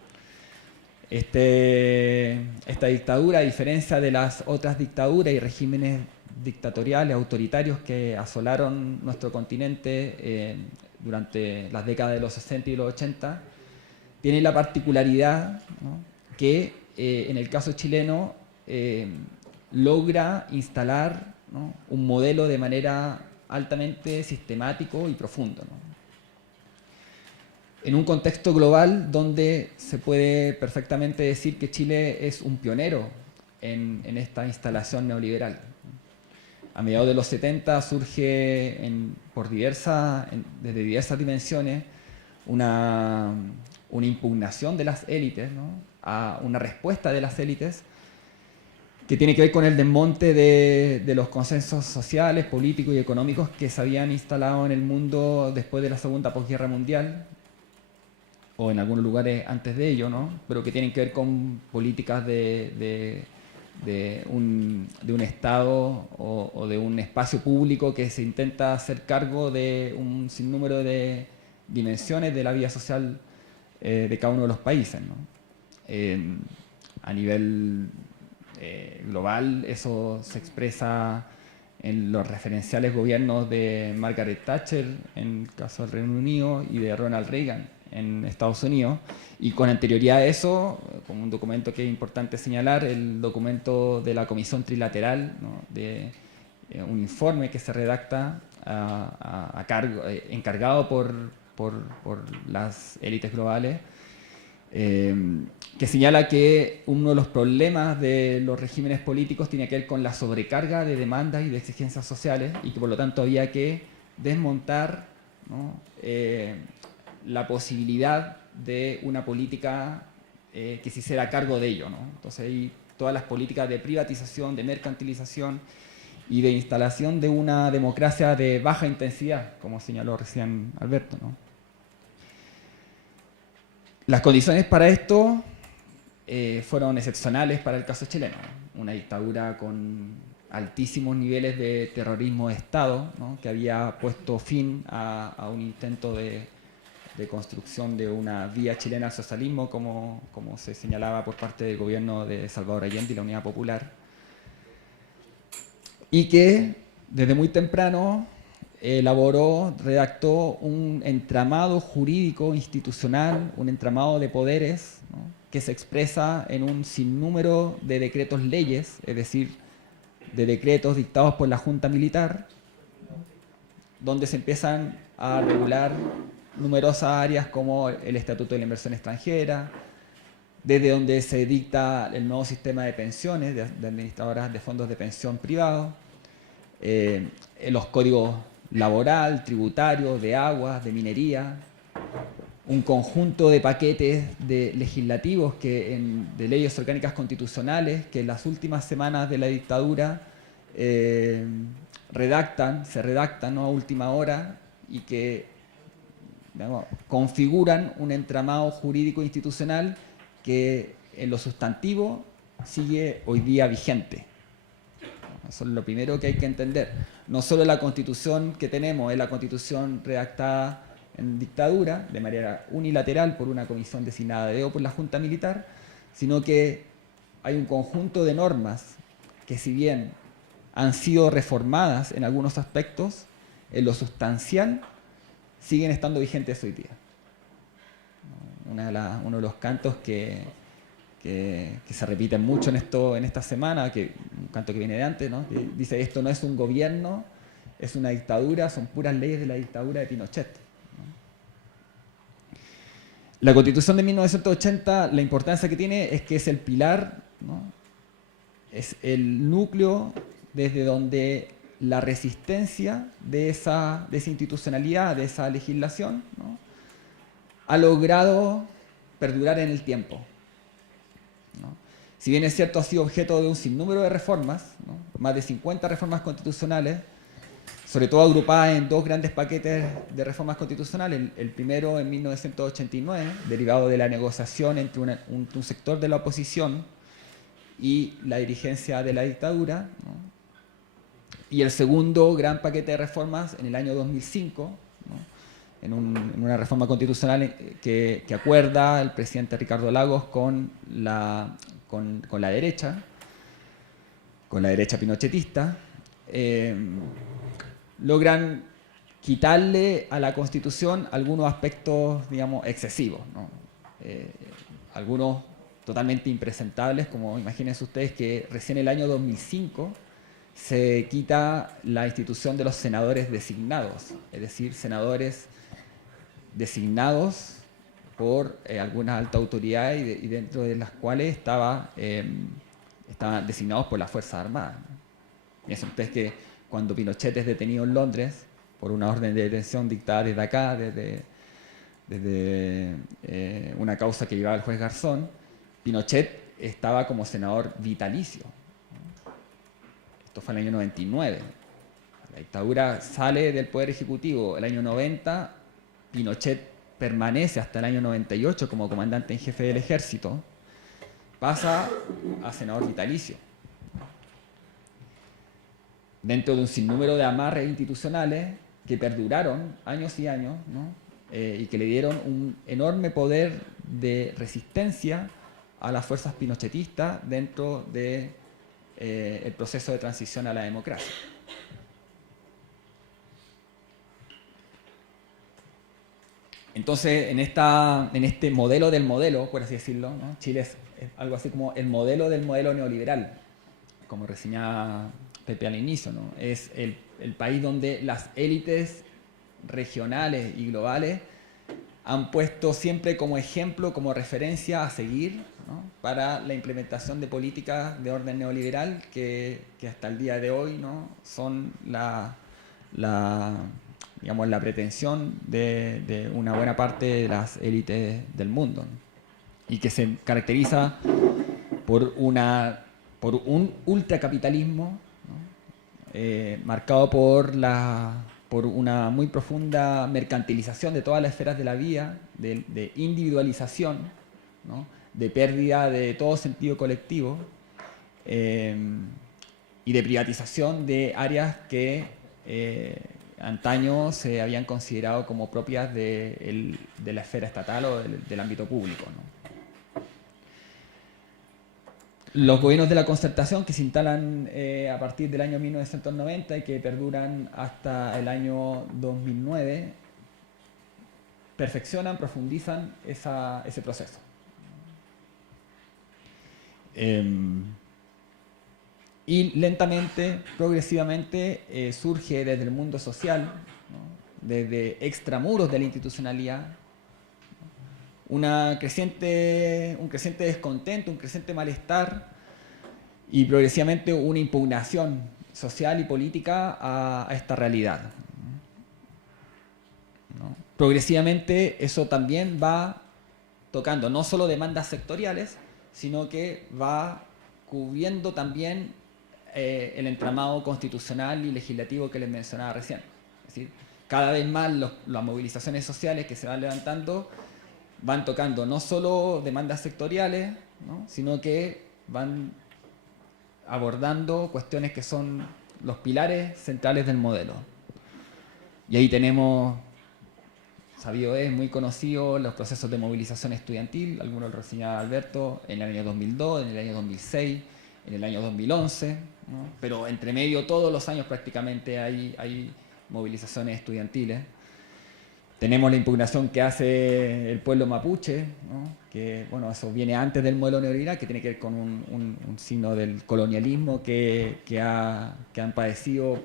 Esta dictadura, a diferencia de las otras dictaduras y regímenes dictatoriales, autoritarios que asolaron nuestro continente durante las décadas de los 60 y los 80, tiene la particularidad, ¿no?, que en el caso chileno logra instalar, ¿no?, un modelo de manera altamente sistemático y profundo, ¿no?, en un contexto global donde se puede perfectamente decir que Chile es un pionero en esta instalación neoliberal. A mediados de los 70 surge desde diversas dimensiones una impugnación de las élites, ¿no?, a una respuesta de las élites que tiene que ver con el desmonte de los consensos sociales, políticos y económicos que se habían instalado en el mundo después de la Segunda Posguerra Mundial, o en algunos lugares antes de ello, ¿no?, pero que tienen que ver con políticas de un Estado o de un espacio público que se intenta hacer cargo de un sinnúmero de dimensiones de la vida social de cada uno de los países, ¿no? A nivel global, eso se expresa en los referenciales gobiernos de Margaret Thatcher en el caso del Reino Unido y de Ronald Reagan en Estados Unidos, y con anterioridad a eso, como un documento que es importante señalar, el documento de la Comisión Trilateral, ¿no?, de un informe que se redacta encargado por las élites globales, que señala que uno de los problemas de los regímenes políticos tiene que ver con la sobrecarga de demandas y de exigencias sociales, y que por lo tanto había que desmontar, ¿no?, la posibilidad de una política que se hiciera cargo de ello, ¿no? Entonces hay todas las políticas de privatización, de mercantilización y de instalación de una democracia de baja intensidad, como señaló recién Alberto, ¿no? Las condiciones para esto fueron excepcionales para el caso chileno, ¿no? Una dictadura con altísimos niveles de terrorismo de Estado, ¿no?, que había puesto fin a un intento de construcción de una vía chilena al socialismo, como se señalaba por parte del gobierno de Salvador Allende y la Unidad Popular, y que desde muy temprano redactó un entramado jurídico institucional, un entramado de poderes, ¿no?, que se expresa en un sinnúmero de decretos leyes, es decir, de decretos dictados por la Junta Militar, ¿no?, donde se empiezan a regular numerosas áreas como el Estatuto de la Inversión Extranjera, desde donde se dicta el nuevo sistema de pensiones de administradoras de fondos de pensión privados, los códigos laboral, tributario, de aguas, de minería, un conjunto de paquetes legislativos de leyes orgánicas constitucionales que en las últimas semanas de la dictadura se redactan, ¿no?, a última hora, y que, digamos, configuran un entramado jurídico institucional que en lo sustantivo sigue hoy día vigente. Eso es lo primero que hay que entender. No solo la Constitución que tenemos es la Constitución redactada en dictadura, de manera unilateral por una comisión designada de por la Junta Militar, sino que hay un conjunto de normas que, si bien han sido reformadas en algunos aspectos, en lo sustancial siguen estando vigentes hoy día. Uno de los cantos que se repiten mucho en esta semana, un canto que viene de antes, ¿no?, que dice: esto no es un gobierno, es una dictadura, son puras leyes de la dictadura de Pinochet. La Constitución de 1980, la importancia que tiene es que es el pilar, ¿no?, es el núcleo desde donde la resistencia de esa institucionalidad, de esa legislación, ¿no?, ha logrado perdurar en el tiempo, ¿no? Si bien es cierto, ha sido objeto de un sinnúmero de reformas, ¿no?, más de 50 reformas constitucionales, sobre todo agrupadas en dos grandes paquetes de reformas constitucionales. El primero en 1989, derivado de la negociación entre un sector de la oposición y la dirigencia de la dictadura, ¿no?, y el segundo gran paquete de reformas en el año 2005, ¿no?, en una reforma constitucional que acuerda el presidente Ricardo Lagos con la derecha pinochetista, logran quitarle a la Constitución algunos aspectos, digamos, excesivos, ¿no? Algunos totalmente impresentables, como imagínense ustedes que recién en el año 2005 se quita la institución de los senadores designados, es decir, senadores designados por algunas altas autoridades y dentro de las cuales estaban designados por las Fuerzas Armadas, ¿no? Piensen ustedes que cuando Pinochet es detenido en Londres por una orden de detención dictada desde acá, desde una causa que llevaba el juez Garzón, Pinochet estaba como senador vitalicio, ¿no? Esto fue en el año 99. La dictadura sale del Poder Ejecutivo el año 90, Pinochet permanece hasta el año 98 como comandante en jefe del ejército, pasa a senador vitalicio. Dentro de un sinnúmero de amarres institucionales que perduraron años y años, ¿no?, y que le dieron un enorme poder de resistencia a las fuerzas pinochetistas dentro del proceso de transición a la democracia. Entonces, en este modelo del modelo, por así decirlo, ¿no?, Chile es algo así como el modelo del modelo neoliberal, como reseñaba Pepe al inicio, ¿no? Es el país donde las élites regionales y globales han puesto siempre como ejemplo, como referencia a seguir, ¿no?, para la implementación de políticas de orden neoliberal que hasta el día de hoy, ¿no?, son digamos, la pretensión de una buena parte de las élites del mundo, ¿no?, y que se caracteriza por un ultracapitalismo, ¿no?, marcado por una muy profunda mercantilización de todas las esferas de la vida, de individualización, ¿no?, de pérdida de todo sentido colectivo, y de privatización de áreas que antaño se habían considerado como propias de la esfera estatal o del ámbito público, ¿no? Los gobiernos de la Concertación, que se instalan a partir del año 1990 y que perduran hasta el año 2009, perfeccionan, profundizan ese proceso. Y lentamente, progresivamente, surge desde el mundo social, ¿no?, desde extramuros de la institucionalidad, ¿no?, un creciente descontento, un creciente malestar y progresivamente una impugnación social y política a esta realidad, ¿no? Progresivamente eso también va tocando no solo demandas sectoriales, sino que va cubriendo también el entramado constitucional y legislativo que les mencionaba recién. Es decir, cada vez más las movilizaciones sociales que se van levantando van tocando no solo demandas sectoriales, ¿no? Sino que van abordando cuestiones que son los pilares centrales del modelo. Y ahí tenemos, sabido es, muy conocido, los procesos de movilización estudiantil, algunos lo reseñaba Alberto, en el año 2002, en el año 2006, en el año 2011, ¿no? Pero entre medio todos los años prácticamente hay movilizaciones estudiantiles. Tenemos la impugnación que hace el pueblo mapuche, ¿no? Que bueno, eso viene antes del modelo neoliberal, que tiene que ver con un signo del colonialismo que han padecido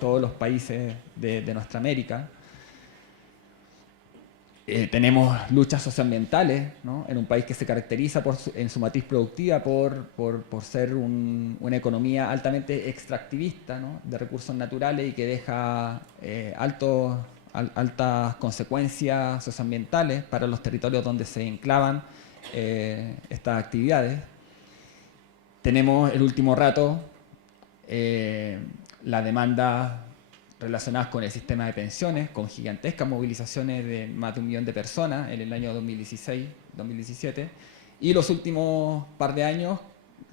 todos los países de nuestra América. Tenemos luchas socioambientales, ¿no? En un país que se caracteriza en su matriz productiva por ser una economía altamente extractivista, ¿no? De recursos naturales y que deja altas consecuencias socioambientales para los territorios donde se enclavan estas actividades. Tenemos el último rato la demanda relacionadas con el sistema de pensiones, con gigantescas movilizaciones de más de 1 millón de personas en el año 2016-2017, y los últimos par de años,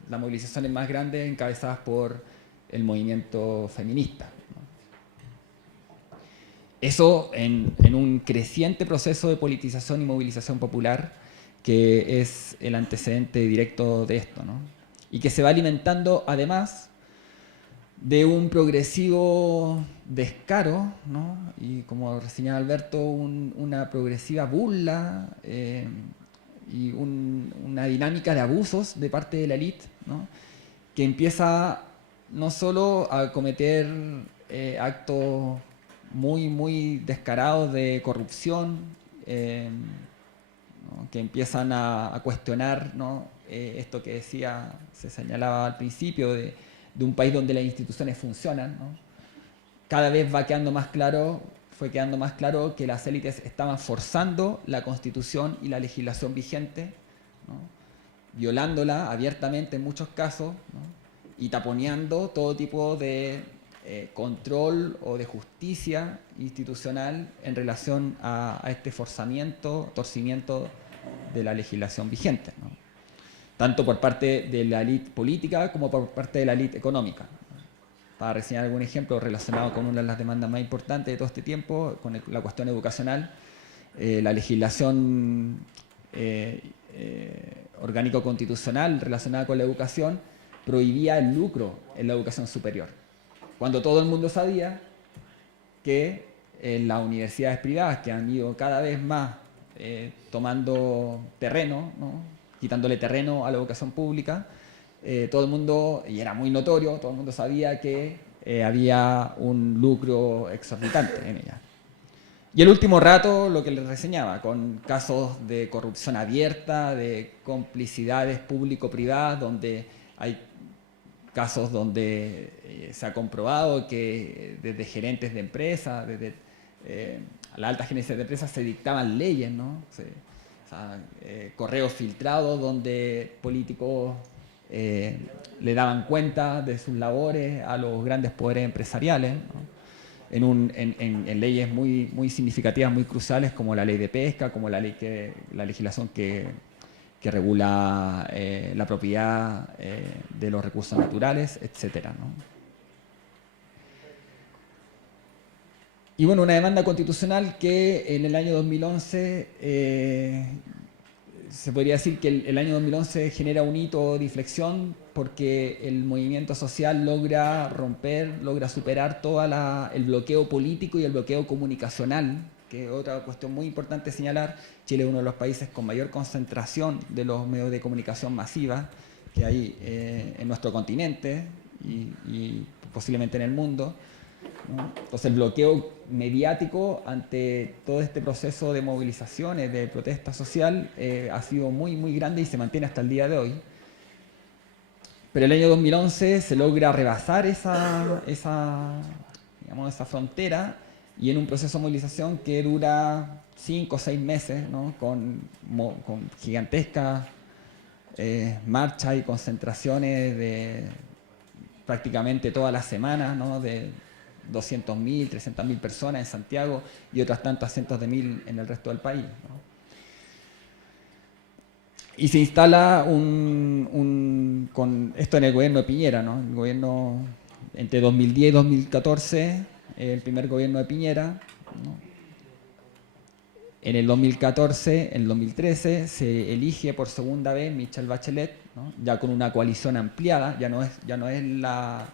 las movilizaciones más grandes encabezadas por el movimiento feminista, ¿no? Eso en un creciente proceso de politización y movilización popular, que es el antecedente directo de esto, ¿no? Y que se va alimentando además de un progresivo descaro, ¿no? Y como reseñaba Alberto, una progresiva burla y una dinámica de abusos de parte de la élite, ¿no? Que empieza no solo a cometer actos muy descarados de corrupción, ¿no? Que empiezan a cuestionar, ¿no? Esto que se señalaba al principio de un país donde las instituciones funcionan, ¿no? Cada vez fue quedando más claro que las élites estaban forzando la Constitución y la legislación vigente, ¿no? Violándola abiertamente en muchos casos, ¿no? Y taponeando todo tipo de control o de justicia institucional en relación a este torcimiento de la legislación vigente, ¿no? Tanto por parte de la élite política como por parte de la élite económica. Para reseñar algún ejemplo relacionado con una de las demandas más importantes de todo este tiempo, con la cuestión educacional, la legislación orgánico-constitucional relacionada con la educación prohibía el lucro en la educación superior, cuando todo el mundo sabía que en las universidades privadas, que han ido cada vez más tomando terreno, ¿no? Quitándole terreno a la educación pública, todo el mundo, y era muy notorio, todo el mundo sabía que había un lucro exorbitante en ella. Y el último rato, lo que les reseñaba, con casos de corrupción abierta, de complicidades público-privadas, donde hay casos donde se ha comprobado que desde gerentes de empresas, desde las altas gerencias de empresas se dictaban leyes, ¿no? Correos filtrados donde políticos le daban cuenta de sus labores a los grandes poderes empresariales, ¿no? En leyes muy significativas, muy cruciales, como la ley de pesca, como la legislación que regula la propiedad de los recursos naturales, etcétera, ¿no? Y bueno, una demanda constitucional que en el año 2011, se podría decir que el año 2011 genera un hito de inflexión porque el movimiento social logra superar todo el bloqueo político y el bloqueo comunicacional, que es otra cuestión muy importante señalar. Chile es uno de los países con mayor concentración de los medios de comunicación masiva que hay en nuestro continente y posiblemente en el mundo. ¿no? Entonces el bloqueo mediático ante todo este proceso de movilizaciones, de protesta social, ha sido muy, muy grande y se mantiene hasta el día de hoy. Pero el año 2011 se logra rebasar esa frontera, y en un proceso de movilización que dura 5 o 6 meses, ¿no? con gigantescas marchas y concentraciones de prácticamente todas las semanas, ¿no? De 200.000, 300.000 personas en Santiago y otras tantas cientos de mil en el resto del país, ¿no? Y se instala con esto en el gobierno de Piñera, ¿no? El gobierno entre 2010 y 2014, el primer gobierno de Piñera, ¿no? En el 2014, en el 2013, se elige por segunda vez Michelle Bachelet, ¿no? Ya con una coalición ampliada, ya no es la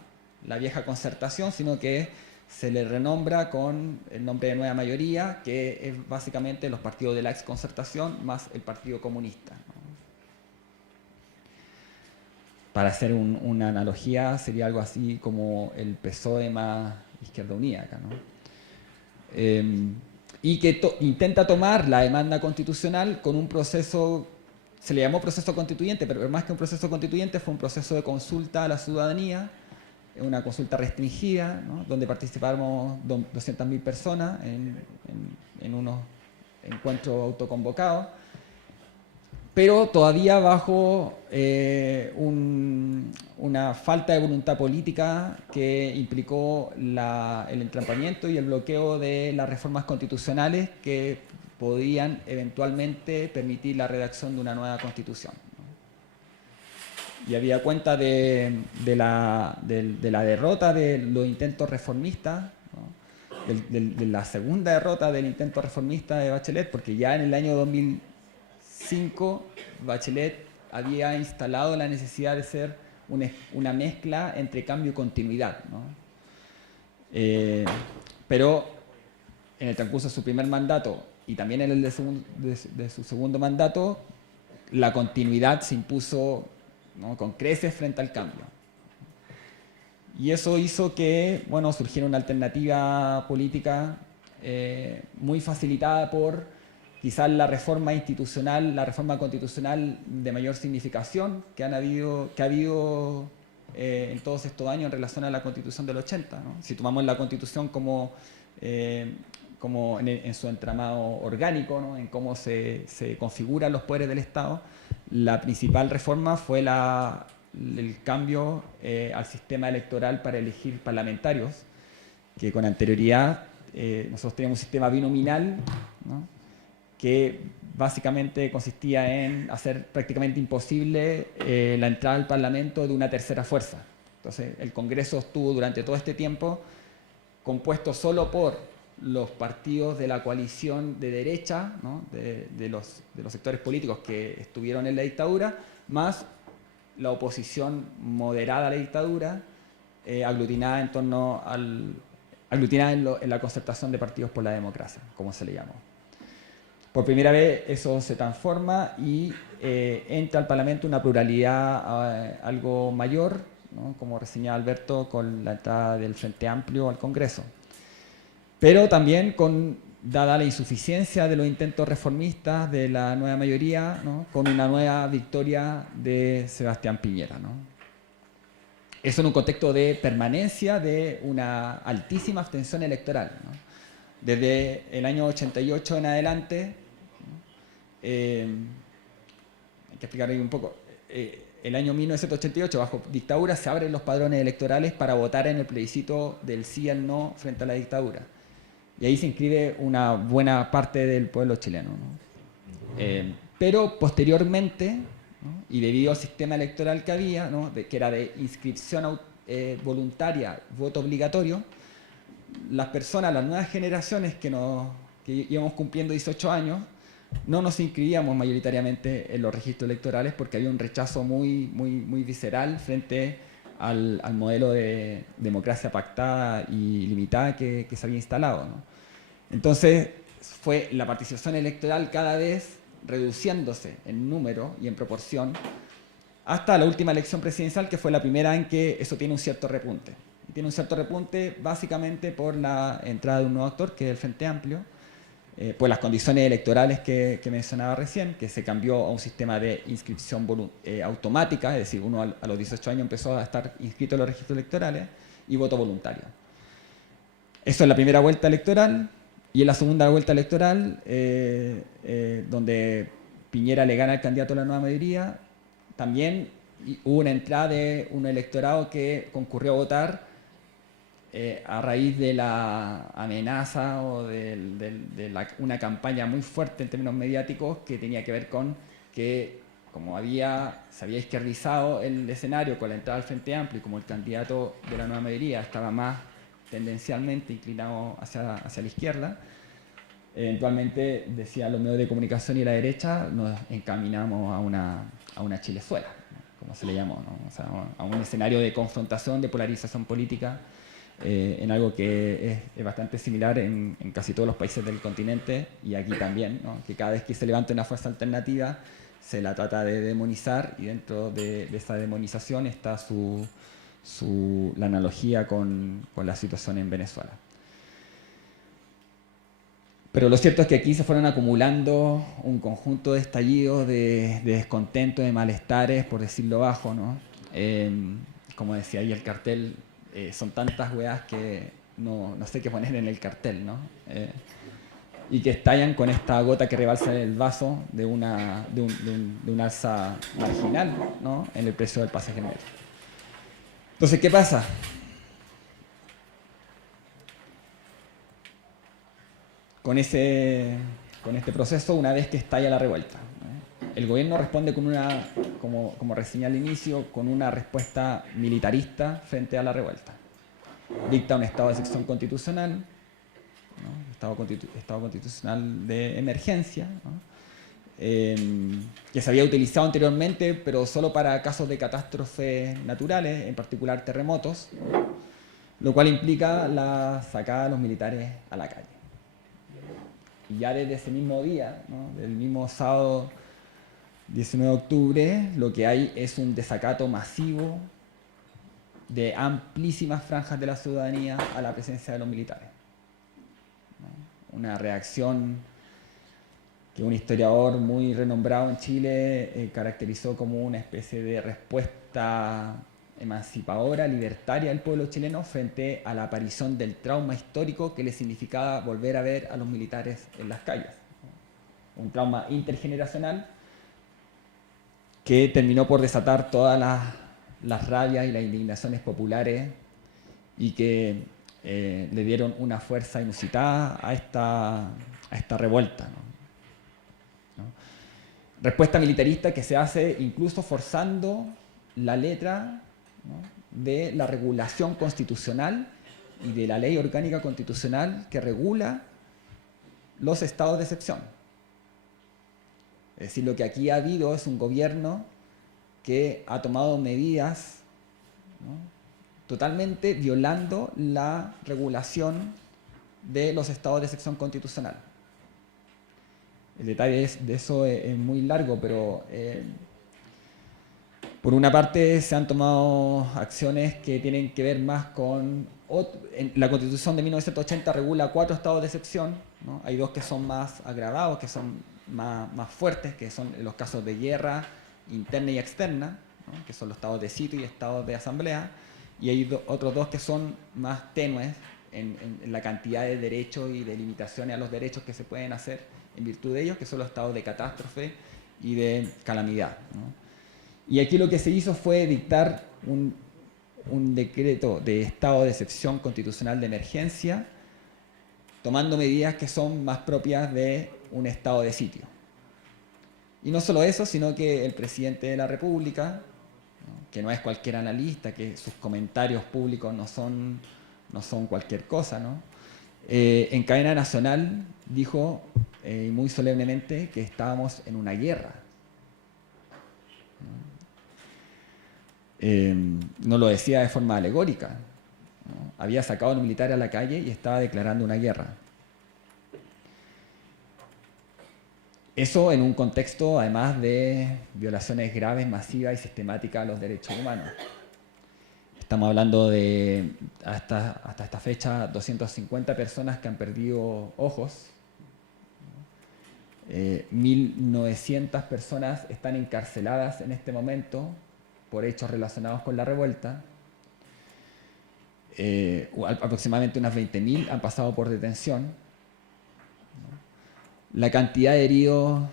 vieja concertación, sino que se le renombra con el nombre de Nueva Mayoría, que es básicamente los partidos de la ex concertación más el Partido Comunista, ¿no? Para hacer una analogía, sería algo así como el PSOE más Izquierda Unida acá, ¿no? Y que intenta tomar la demanda constitucional con un proceso, se le llamó proceso constituyente, pero más que un proceso constituyente fue un proceso de consulta a la ciudadanía, una consulta restringida, ¿no? Donde participamos 200.000 personas en unos encuentros autoconvocados, pero todavía bajo una falta de voluntad política que implicó el entrampamiento y el bloqueo de las reformas constitucionales que podían eventualmente permitir la redacción de una nueva constitución, ¿no? Y había cuenta de la derrota de los intentos reformistas, ¿no? de la segunda derrota del intento reformista de Bachelet, porque ya en el año 2005 Bachelet había instalado la necesidad de ser una mezcla entre cambio y continuidad, ¿no? Pero en el transcurso de su primer mandato y también en el de su segundo mandato, la continuidad se impuso, ¿no? Con creces frente al cambio. Y eso hizo que, bueno, surgiera una alternativa política muy facilitada por quizás la reforma institucional, la reforma constitucional de mayor significación que ha habido en todos estos años en relación a la Constitución del 80, ¿no? Si tomamos la Constitución como en su entramado orgánico, ¿no? En cómo se configuran los poderes del Estado, la principal reforma fue el cambio al sistema electoral para elegir parlamentarios, que con anterioridad nosotros teníamos un sistema binominal, ¿no? Que básicamente consistía en hacer prácticamente imposible la entrada al Parlamento de una tercera fuerza. Entonces, el Congreso estuvo durante todo este tiempo compuesto solo por los partidos de la coalición de derecha, ¿no? de los sectores políticos que estuvieron en la dictadura, más la oposición moderada a la dictadura, aglutinada en la concertación de partidos por la democracia, como se le llamó. Por primera vez eso se transforma y entra al Parlamento una pluralidad algo mayor, ¿no? Como reseñaba Alberto, con la entrada del Frente Amplio al Congreso. Pero también dada la insuficiencia de los intentos reformistas de la nueva mayoría, ¿no? Con una nueva victoria de Sebastián Piñera, ¿no? Eso en un contexto de permanencia de una altísima abstención electoral, ¿no? Desde el año 88 en adelante, ¿no? Hay que explicar ahí un poco. El año 1988, bajo dictadura, se abren los padrones electorales para votar en el plebiscito del sí y el no frente a la dictadura. Y ahí se inscribe una buena parte del pueblo chileno, ¿no? Pero posteriormente, ¿no? Y debido al sistema electoral que había, ¿no? Que era de inscripción voluntaria, voto obligatorio, las personas, las nuevas generaciones que íbamos cumpliendo 18 años, no nos inscribíamos mayoritariamente en los registros electorales porque había un rechazo muy, muy, muy visceral frente al modelo de democracia pactada y limitada que se había instalado, ¿no? Entonces fue la participación electoral cada vez reduciéndose en número y en proporción hasta la última elección presidencial, que fue la primera en que eso tiene un cierto repunte, y tiene un cierto repunte básicamente por la entrada de un nuevo actor, que es el Frente Amplio, por las condiciones electorales que mencionaba recién, que se cambió a un sistema de inscripción automática, es decir, uno a los 18 años empezó a estar inscrito en los registros electorales, y voto voluntario. Eso es la primera vuelta electoral, y en la segunda vuelta electoral, donde Piñera le gana al candidato de la nueva mayoría, también hubo una entrada de un electorado que concurrió a votar a raíz de la amenaza o una campaña muy fuerte en términos mediáticos que tenía que ver con que, como se había izquierdizado el escenario con la entrada al Frente Amplio y como el candidato de la nueva mayoría estaba más tendencialmente inclinado hacia la izquierda, eventualmente, decían los medios de comunicación y la derecha, nos encaminamos a una Chilezuela, ¿no? Como se le llamó, ¿no? O sea, a un escenario de confrontación, de polarización política, en algo que es bastante similar en casi todos los países del continente y aquí también, ¿no? Que cada vez que se levanta una fuerza alternativa se la trata de demonizar, y dentro de esa demonización está la analogía con la situación en Venezuela. Pero lo cierto es que aquí se fueron acumulando un conjunto de estallidos, de descontento, de malestares, por decirlo bajo, ¿no? Como decía ahí el cartel, son tantas weas que no sé qué poner en el cartel, ¿no? Y que estallan con esta gota que rebalsa el vaso de un alza marginal, ¿no? En el precio del pasaje medio. Entonces, ¿qué pasa? Con este proceso, una vez que estalla la revuelta, ¿no? El gobierno responde con como reseñé al inicio, con una respuesta militarista frente a la revuelta. Dicta un estado de excepción constitucional, ¿no? Estado constitucional de emergencia, ¿no? Que se había utilizado anteriormente, pero solo para casos de catástrofes naturales, en particular terremotos, lo cual implica la sacada de los militares a la calle. Y ya desde ese mismo día, ¿no? Del mismo sábado 19 de octubre, lo que hay es un desacato masivo de amplísimas franjas de la ciudadanía a la presencia de los militares, ¿no? Una reacción que un historiador muy renombrado en Chile caracterizó como una especie de respuesta emancipadora, libertaria del pueblo chileno frente a la aparición del trauma histórico que le significaba volver a ver a los militares en las calles. Un trauma intergeneracional que terminó por desatar todas las rabias y las indignaciones populares y que le dieron una fuerza inusitada a esta revuelta, ¿no? Respuesta militarista que se hace incluso forzando la letra, ¿no? De la regulación constitucional y de la ley orgánica constitucional que regula los estados de excepción. Es decir, lo que aquí ha habido es un gobierno que ha tomado medidas, ¿no? Totalmente violando la regulación de los estados de excepción constitucional. El detalle de eso es muy largo, pero por una parte se han tomado acciones que tienen que ver más con... la Constitución de 1980 regula 4 estados de excepción, ¿no? Hay 2 que son más agravados, que son más fuertes, que son los casos de guerra interna y externa, ¿no? Que son los estados de sitio y estados de asamblea, y hay otros 2 que son más tenues en la cantidad de derechos y de limitaciones a los derechos que se pueden hacer en virtud de ellos, que son los estados de catástrofe y de calamidad, ¿no? Y aquí lo que se hizo fue dictar un decreto de estado de excepción constitucional de emergencia, tomando medidas que son más propias de un estado de sitio. Y no solo eso, sino que el presidente de la República, ¿no? Que no es cualquier analista, que sus comentarios públicos no son cualquier cosa, ¿no? En cadena nacional dijo muy solemnemente que estábamos en una guerra. No lo decía de forma alegórica, ¿no? Había sacado a los militares a la calle y estaba declarando una guerra. Eso en un contexto, además, de violaciones graves, masivas y sistemáticas a los derechos humanos. Estamos hablando de, hasta esta fecha, 250 personas que han perdido ojos. 1.900 personas están encarceladas en este momento por hechos relacionados con la revuelta. Aproximadamente unas 20.000 han pasado por detención. La cantidad de heridos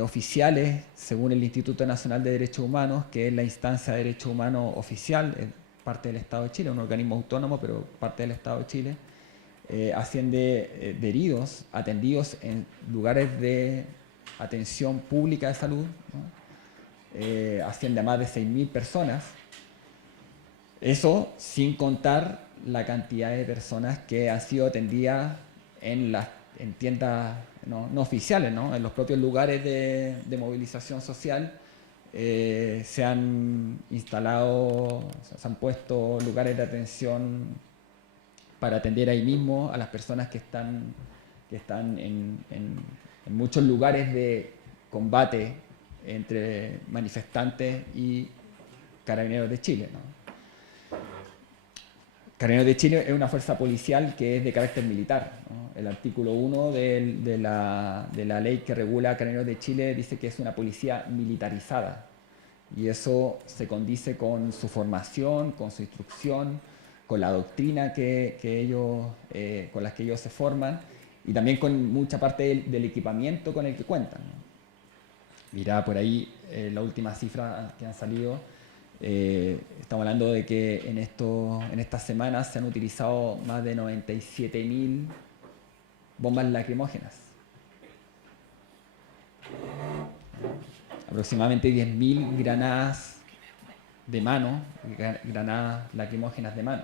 oficiales, según el Instituto Nacional de Derechos Humanos, que es la instancia de derechos humanos oficial, parte del Estado de Chile, un organismo autónomo, pero parte del Estado de Chile, asciende de heridos atendidos en lugares de atención pública de salud, ¿no? Asciende a más de 6.000 personas. Eso sin contar la cantidad de personas que han sido atendidas en tiendas no oficiales, ¿no? En los propios lugares de movilización social. Se han instalado, se han puesto lugares de atención para atender ahí mismo a las personas que están en muchos lugares de combate entre manifestantes y Carabineros de Chile, ¿no? Carabineros de Chile es una fuerza policial que es de carácter militar, ¿no? El artículo 1 de la ley que regula Carabineros de Chile dice que es una policía militarizada, y eso se condice con su formación, con su instrucción, con la doctrina con la que ellos se forman, y también con mucha parte del equipamiento con el que cuentan, ¿no? Mirá por ahí la última cifra que han salido. Estamos hablando de que en estas semanas se han utilizado más de 97.000 bombas lacrimógenas. Aproximadamente 10.000 granadas de mano, granadas lacrimógenas de mano.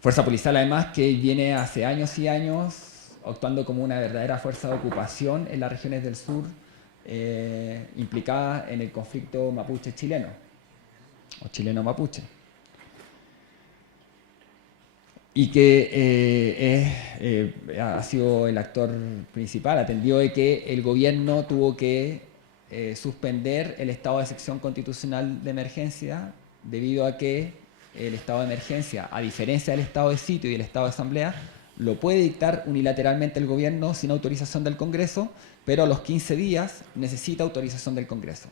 Fuerza policial además que viene hace años y años actuando como una verdadera fuerza de ocupación en las regiones del sur, implicada en el conflicto mapuche-chileno o chileno-mapuche, y que ha sido el actor principal, atendió de que el gobierno tuvo que suspender el estado de excepción constitucional de emergencia debido a que el estado de emergencia, a diferencia del estado de sitio y el estado de asamblea, lo puede dictar unilateralmente el gobierno sin autorización del Congreso, pero a los 15 días necesita autorización del Congreso.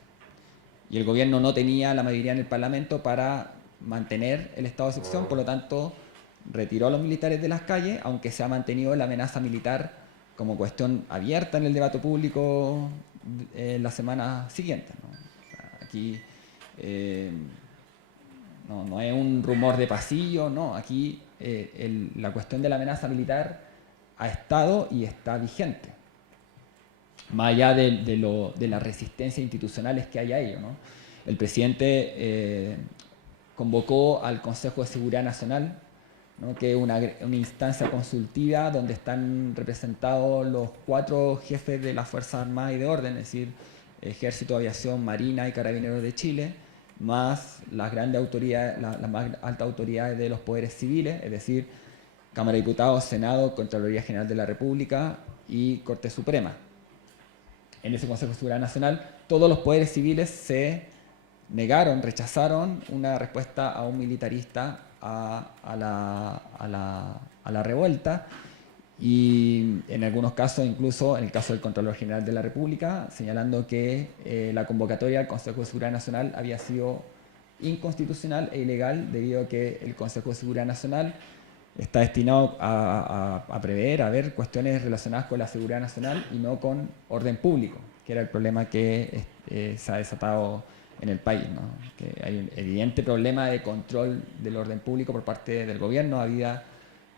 Y el gobierno no tenía la mayoría en el Parlamento para mantener el estado de excepción, por lo tanto retiró a los militares de las calles, aunque se ha mantenido la amenaza militar como cuestión abierta en el debate público la semana siguiente, ¿no? O sea, aquí no es un rumor de pasillo, no, aquí la cuestión de la amenaza militar ha estado y está vigente, más allá de las resistencias institucionales que hay a ello, ¿no? El presidente convocó al Consejo de Seguridad Nacional, ¿no? Que es una instancia consultiva donde están representados los 4 jefes de las Fuerzas Armadas y de Orden, es decir, Ejército, Aviación, Marina y Carabineros de Chile, más las grandes autoridades, las más altas autoridades de los poderes civiles, es decir, Cámara de Diputados, Senado, Contraloría General de la República y Corte Suprema. En ese Consejo de Seguridad Nacional, todos los poderes civiles se negaron, rechazaron una respuesta a un militarista a la revuelta, y en algunos casos, incluso en el caso del Contralor General de la República, señalando que la convocatoria al Consejo de Seguridad Nacional había sido inconstitucional e ilegal debido a que el Consejo de Seguridad Nacional está destinado a prever, a ver cuestiones relacionadas con la seguridad nacional y no con orden público, que era el problema que se ha desatado en el país, ¿no? Que hay un evidente problema de control del orden público por parte del gobierno, habida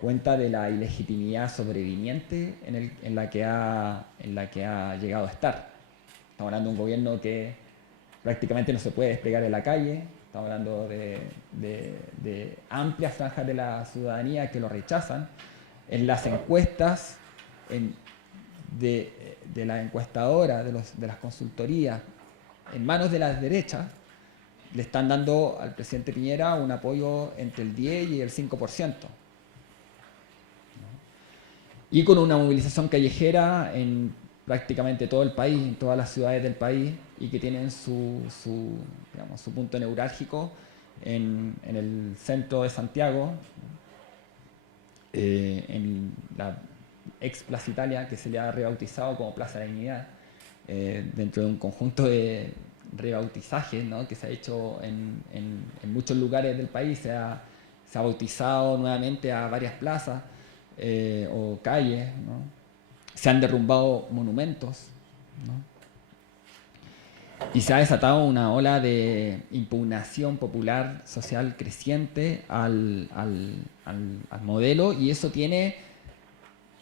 cuenta de la ilegitimidad sobreviniente en la que ha llegado a estar. Estamos hablando de un gobierno que prácticamente no se puede desplegar en la calle, estamos hablando de amplias franjas de la ciudadanía que lo rechazan. En las encuestas de la encuestadora, de las consultorías, en manos de las derechas, le están dando al presidente Piñera un apoyo entre el 10 y el 5%. Y con una movilización callejera en prácticamente todo el país, en todas las ciudades del país, y que tienen digamos, su punto neurálgico en el centro de Santiago, en la ex Plaza Italia, que se le ha rebautizado como Plaza de la Dignidad, dentro de un conjunto de rebautizajes, ¿no?, que se ha hecho en muchos lugares del país. Se ha bautizado nuevamente a varias plazas o calles, ¿no? Se han derrumbado monumentos, ¿no? Y se ha desatado una ola de impugnación popular social creciente al modelo, y eso tiene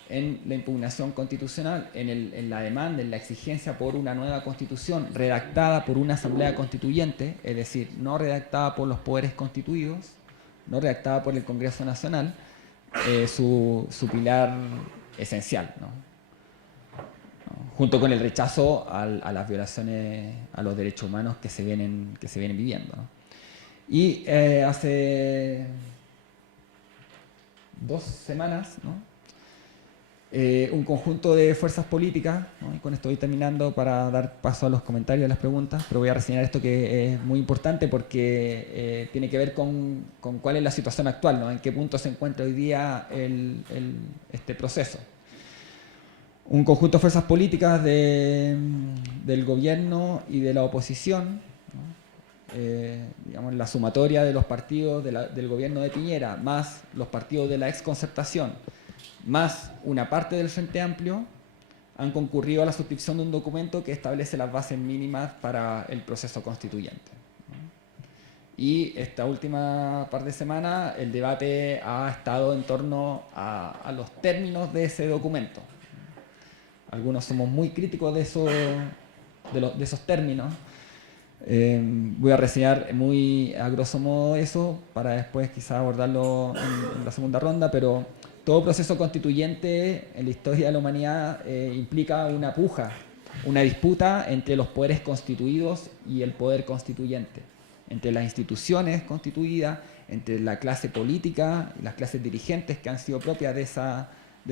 en la impugnación constitucional, en la demanda, en la exigencia por una nueva constitución redactada por una asamblea constituyente, es decir, no redactada por los poderes constituidos, no redactada por el Congreso Nacional, su pilar esencial, ¿no? Junto con el rechazo a las violaciones a los derechos humanos que se vienen viviendo, ¿no? Y hace 2 semanas, ¿no?, un conjunto de fuerzas políticas, ¿no?, y con esto voy terminando para dar paso a los comentarios y a las preguntas, pero voy a reseñar esto que es muy importante porque tiene que ver con cuál es la situación actual, ¿no?, en qué punto se encuentra hoy día este proceso. Un conjunto de fuerzas políticas del gobierno y de la oposición, ¿no?, digamos, la sumatoria de los partidos del gobierno de Piñera, más los partidos de la exconcertación, más una parte del Frente Amplio, han concurrido a la suscripción de un documento que establece las bases mínimas para el proceso constituyente, ¿no? Y esta última par de semanas el debate ha estado en torno a los términos de ese documento. Algunos somos muy críticos de esos términos. Voy a reseñar muy a grosso modo eso para después quizá abordarlo en la segunda ronda, pero todo proceso constituyente en la historia de la humanidad implica una puja, una disputa entre los poderes constituidos y el poder constituyente, entre las instituciones constituidas, entre la clase política y las clases dirigentes que han sido propias de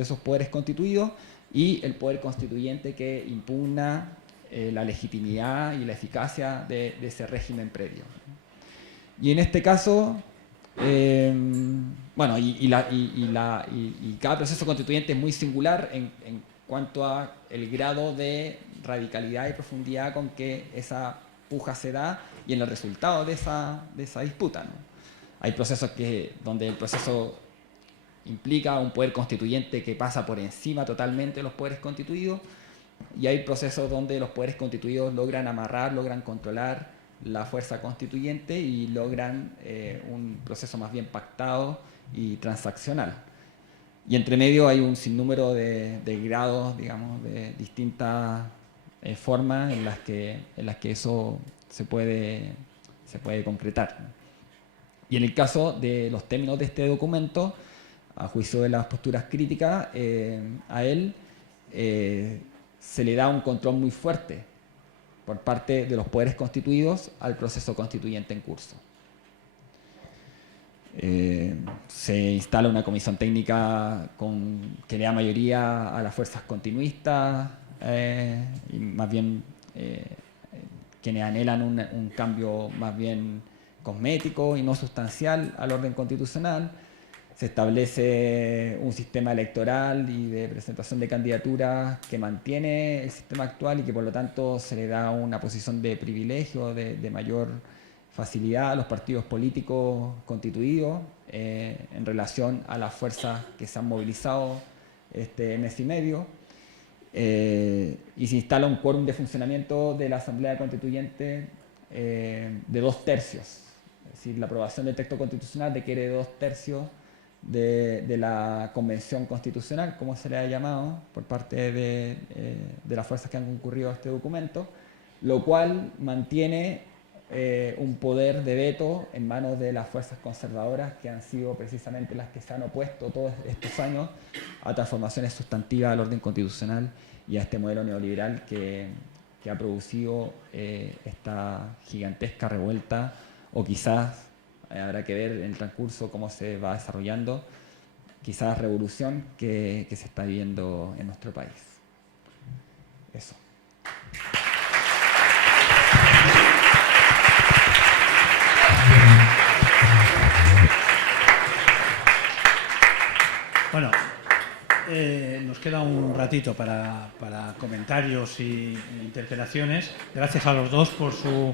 esos poderes constituidos, y el poder constituyente que impugna la legitimidad y la eficacia de ese régimen previo. Y en este caso, bueno, y cada proceso constituyente es muy singular en cuanto a el grado de radicalidad y profundidad con que esa puja se da y en el resultado de esa disputa, ¿no? Hay procesos donde el proceso implica un poder constituyente que pasa por encima totalmente de los poderes constituidos, y hay procesos donde los poderes constituidos logran amarrar, logran controlar la fuerza constituyente y logran un proceso más bien pactado y transaccional. Y entre medio hay un sinnúmero de grados, digamos, de distintas formas en las que eso se puede concretar. Y en el caso de los términos de este documento, a juicio de las posturas críticas, a él se le da un control muy fuerte por parte de los poderes constituidos al proceso constituyente en curso. Se instala una comisión técnica que le da mayoría a las fuerzas continuistas, y más bien quienes anhelan un cambio más bien cosmético y no sustancial al orden constitucional. Se establece un sistema electoral y de presentación de candidaturas que mantiene el sistema actual y que por lo tanto se le da una posición de privilegio, de mayor facilidad a los partidos políticos constituidos en relación a las fuerzas que se han movilizado este mes y medio. Y se instala un quórum de funcionamiento de la Asamblea Constituyente de 2/3. Es decir, la aprobación del texto constitucional requiere 2/3 de la Convención Constitucional, como se le ha llamado, por parte de las fuerzas que han concurrido a este documento, lo cual mantiene un poder de veto en manos de las fuerzas conservadoras, que han sido precisamente las que se han opuesto todos estos años a transformaciones sustantivas del orden constitucional y a este modelo neoliberal que ha producido esta gigantesca revuelta, o quizás habrá que ver en el transcurso cómo se va desarrollando, quizás revolución que se está viviendo en nuestro país. Eso. Bueno, nos queda un ratito para comentarios e interpelaciones. Gracias a los dos por su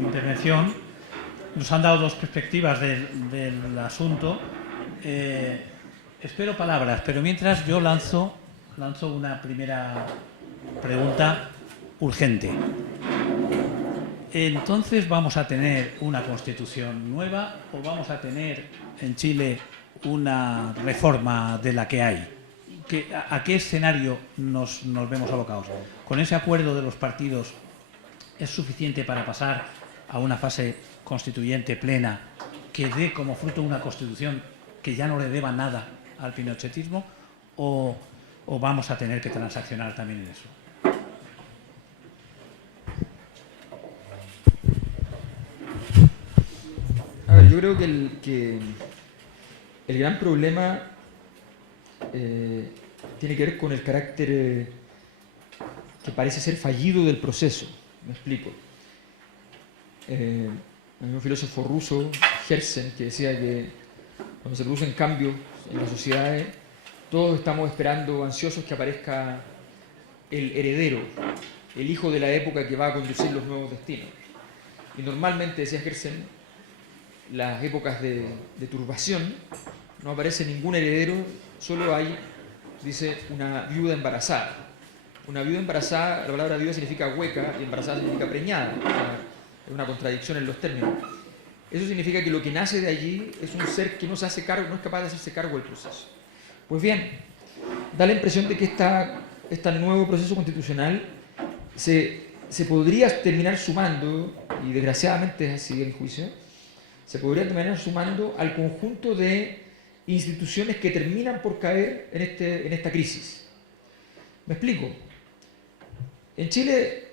intervención. Nos han dado dos perspectivas del asunto. Espero palabras, pero mientras yo lanzo una primera pregunta urgente. Entonces, ¿vamos a tener una constitución nueva o vamos a tener en Chile una reforma de la que hay? ¿A qué escenario nos vemos abocados? ¿Con ese acuerdo de los partidos es suficiente para pasar a una fase constituyente plena que dé como fruto una constitución que ya no le deba nada al pinochetismo, o vamos a tener que transaccionar también en eso? A ver, yo creo que el gran problema tiene que ver con el carácter que parece ser fallido del proceso. Me explico. Hay un filósofo ruso, Herzen, que decía que cuando se producen cambios en las sociedades, todos estamos esperando, ansiosos, que aparezca el heredero, el hijo de la época que va a conducir los nuevos destinos. Y normalmente, decía Herzen, las épocas de turbación no aparece ningún heredero, solo hay, dice, una viuda embarazada. Una viuda embarazada, la palabra viuda significa hueca y embarazada significa preñada. O sea, es una contradicción en los términos. Eso significa que lo que nace de allí es un ser que no se hace cargo, no es capaz de hacerse cargo del proceso. Pues bien, da la impresión de que este nuevo proceso constitucional se podría terminar sumando, y desgraciadamente es así el juicio, se podría terminar sumando al conjunto de instituciones que terminan por caer en esta crisis. ¿Me explico? En Chile,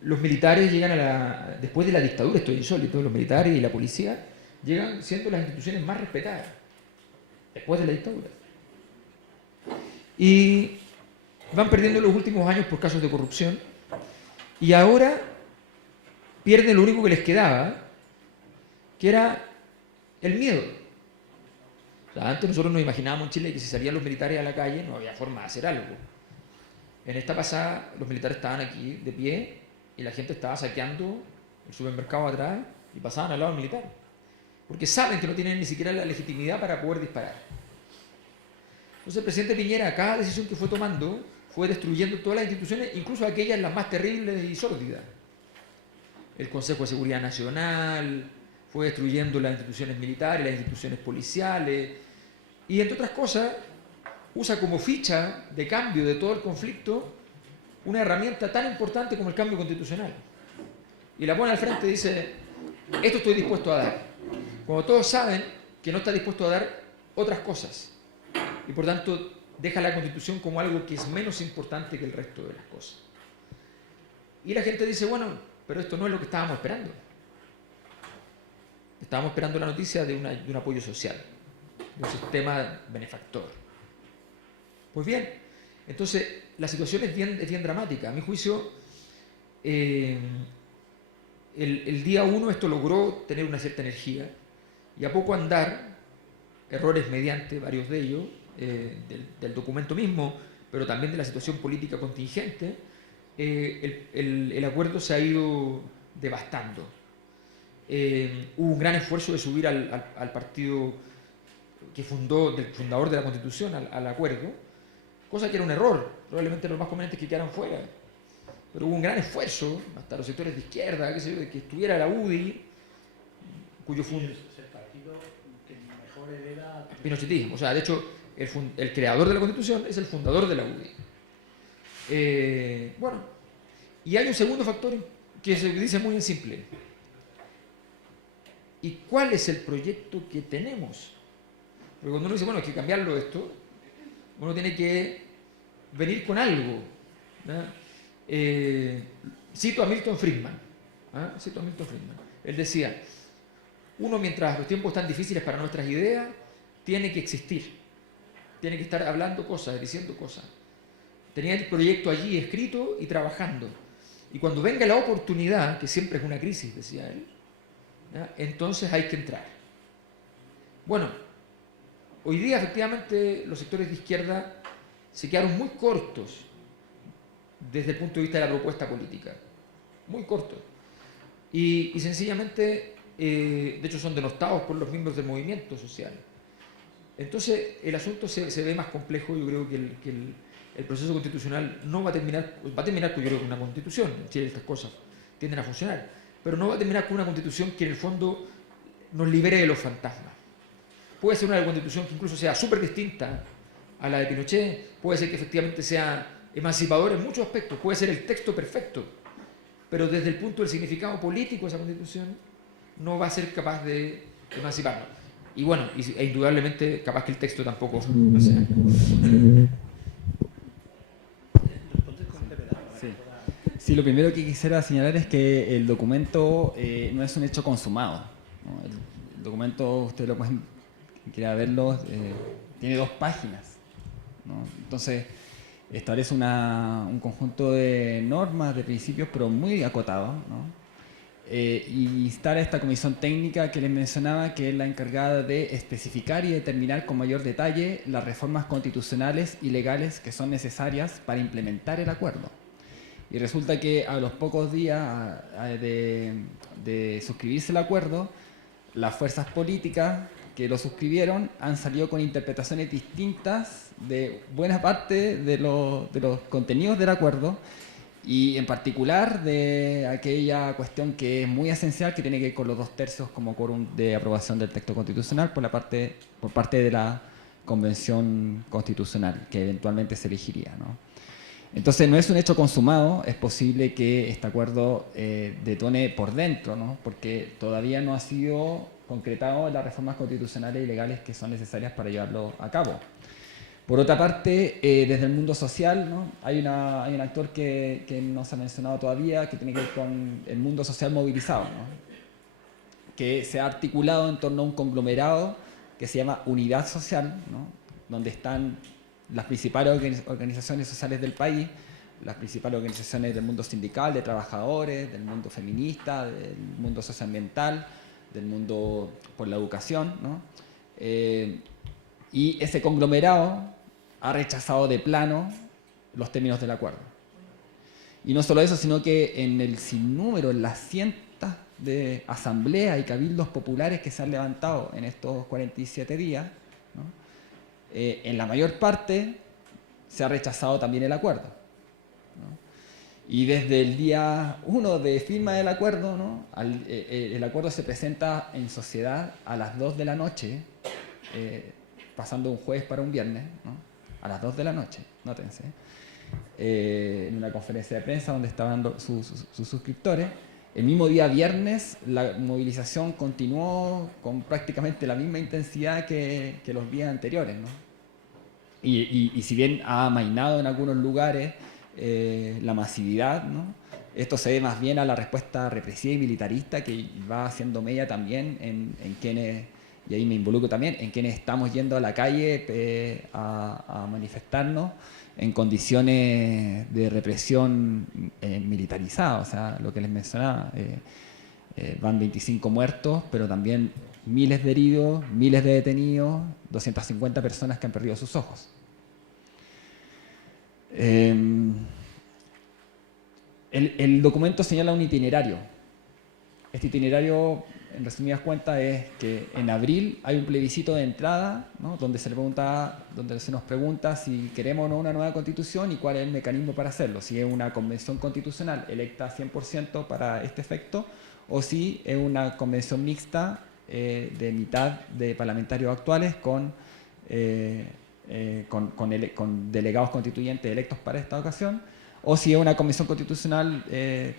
los militares llegan después de la dictadura, esto es insólito, los militares y la policía llegan siendo las instituciones más respetadas después de la dictadura. Y van perdiendo los últimos años por casos de corrupción, y ahora pierden lo único que les quedaba, que era el miedo. O sea, antes nosotros nos imaginábamos en Chile que si salían los militares a la calle no había forma de hacer algo. En esta pasada los militares estaban aquí de pie y la gente estaba saqueando el supermercado atrás y pasaban al lado del militar. Porque saben que no tienen ni siquiera la legitimidad para poder disparar. Entonces el presidente Piñera, cada decisión que fue tomando, fue destruyendo todas las instituciones, incluso aquellas las más terribles y sórdidas. El Consejo de Seguridad Nacional, fue destruyendo las instituciones militares, las instituciones policiales, y entre otras cosas, usa como ficha de cambio de todo el conflicto una herramienta tan importante como el cambio constitucional. Y la pone al frente y dice, esto estoy dispuesto a dar. Cuando todos saben que no está dispuesto a dar otras cosas. Y por tanto, deja la Constitución como algo que es menos importante que el resto de las cosas. Y la gente dice, bueno, pero esto no es lo que estábamos esperando. Estábamos esperando la noticia de un apoyo social, de un sistema benefactor. Pues bien, entonces la situación es bien dramática. A mi juicio, el día 1 esto logró tener una cierta energía, y a poco andar, errores mediante varios de ellos, del documento mismo, pero también de la situación política contingente, el acuerdo se ha ido devastando. Hubo un gran esfuerzo de subir al partido del fundador de la Constitución al acuerdo, cosa que era un error. Probablemente los más convenientes que quedaran fuera, pero hubo un gran esfuerzo hasta los sectores de izquierda, qué sé yo, de que estuviera la UDI, cuyo fundador Es el partido que mejor hereda pinochetismo. O sea, de hecho, el creador de la Constitución es el fundador de la UDI. Bueno, y hay un segundo factor que se dice muy simple. ¿Y cuál es el proyecto que tenemos? Porque cuando uno dice, bueno, hay que cambiarlo esto, uno tiene que venir con algo, ¿no? Cito a Milton Friedman. Él decía, uno, mientras los tiempos están difíciles para nuestras ideas, tiene que existir. Tiene que estar hablando cosas, diciendo cosas. tenía el proyecto allí escrito y trabajando. Y cuando venga la oportunidad, que siempre es una crisis, decía él, ¿ya? Entonces hay que entrar. Bueno, hoy día efectivamente los sectores de izquierda se quedaron muy cortos desde el punto de vista de la propuesta política. Muy cortos. Y sencillamente, de hecho, son denostados por los miembros del movimiento social. Entonces, el asunto se ve más complejo. Yo creo que el proceso constitucional no va a terminar con, yo creo, con una constitución. En Chile estas cosas tienden a funcionar, pero no va a terminar con una constitución que en el fondo nos libere de los fantasmas. Puede ser una constitución que incluso sea súper distinta a la de Pinochet, puede ser que efectivamente sea emancipadora en muchos aspectos, puede ser el texto perfecto, pero desde el punto del significado político de esa constitución no va a ser capaz de emanciparnos. Y bueno, e indudablemente capaz que el texto tampoco, no sé. Sí, lo primero que quisiera señalar es que el documento no es un hecho consumado, ¿no? El documento, ustedes lo pueden, quien quiera verlo, tiene 2 páginas, ¿no? Entonces, establece un conjunto de normas, de principios, pero muy acotados, ¿no? Y instala esta comisión técnica que les mencionaba, que es la encargada de especificar y determinar con mayor detalle las reformas constitucionales y legales que son necesarias para implementar el acuerdo. Y resulta que a los pocos días de suscribirse el acuerdo, las fuerzas políticas que lo suscribieron han salido con interpretaciones distintas de buena parte de los contenidos del acuerdo, y en particular de aquella cuestión que es muy esencial, que tiene que ver con los 2/3 como quórum de aprobación del texto constitucional por parte de la Convención Constitucional, que eventualmente se elegiría, ¿no? Entonces no es un hecho consumado, es posible que este acuerdo detone por dentro, ¿no? Porque todavía no ha sido concretado las reformas constitucionales y legales que son necesarias para llevarlo a cabo. Por otra parte, desde el mundo social, ¿no? Hay un actor que no se ha mencionado todavía, que tiene que ver con el mundo social movilizado, ¿no? Que se ha articulado en torno a un conglomerado que se llama Unidad Social, ¿no? Donde están las principales organizaciones sociales del país, las principales organizaciones del mundo sindical, de trabajadores, del mundo feminista, del mundo socioambiental, del mundo por la educación, ¿no? Y ese conglomerado ha rechazado de plano los términos del acuerdo. Y no solo eso, sino que en el sinnúmero, en las cientos de asambleas y cabildos populares que se han levantado en estos 47 días, ¿no? En la mayor parte se ha rechazado también el acuerdo, ¿no? Y desde el día 1 de firma del acuerdo, ¿no? El acuerdo se presenta en sociedad a las 2 de la noche, pasando un jueves para un viernes, ¿no? A las 2 de la noche, nótense, en una conferencia de prensa donde estaban sus suscriptores. El mismo día viernes la movilización continuó con prácticamente la misma intensidad que los días anteriores, ¿no? Y si bien ha amainado en algunos lugares la masividad, ¿no? Esto se debe más bien a la respuesta represiva y militarista que va haciendo mella también en quienes, y ahí me involucro también, en quienes estamos yendo a la calle a manifestarnos en condiciones de represión militarizada. O sea, lo que les mencionaba, van 25 muertos, pero también miles de heridos, miles de detenidos, 250 personas que han perdido sus ojos. El documento señala un itinerario. Este itinerario, en resumidas cuentas, es que en abril hay un plebiscito de entrada, ¿no? donde se nos pregunta si queremos o no una nueva constitución y cuál es el mecanismo para hacerlo. Si es una convención constitucional electa 100% para este efecto, o si es una convención mixta de mitad de parlamentarios actuales con delegados constituyentes electos para esta ocasión, o si es una convención constitucional,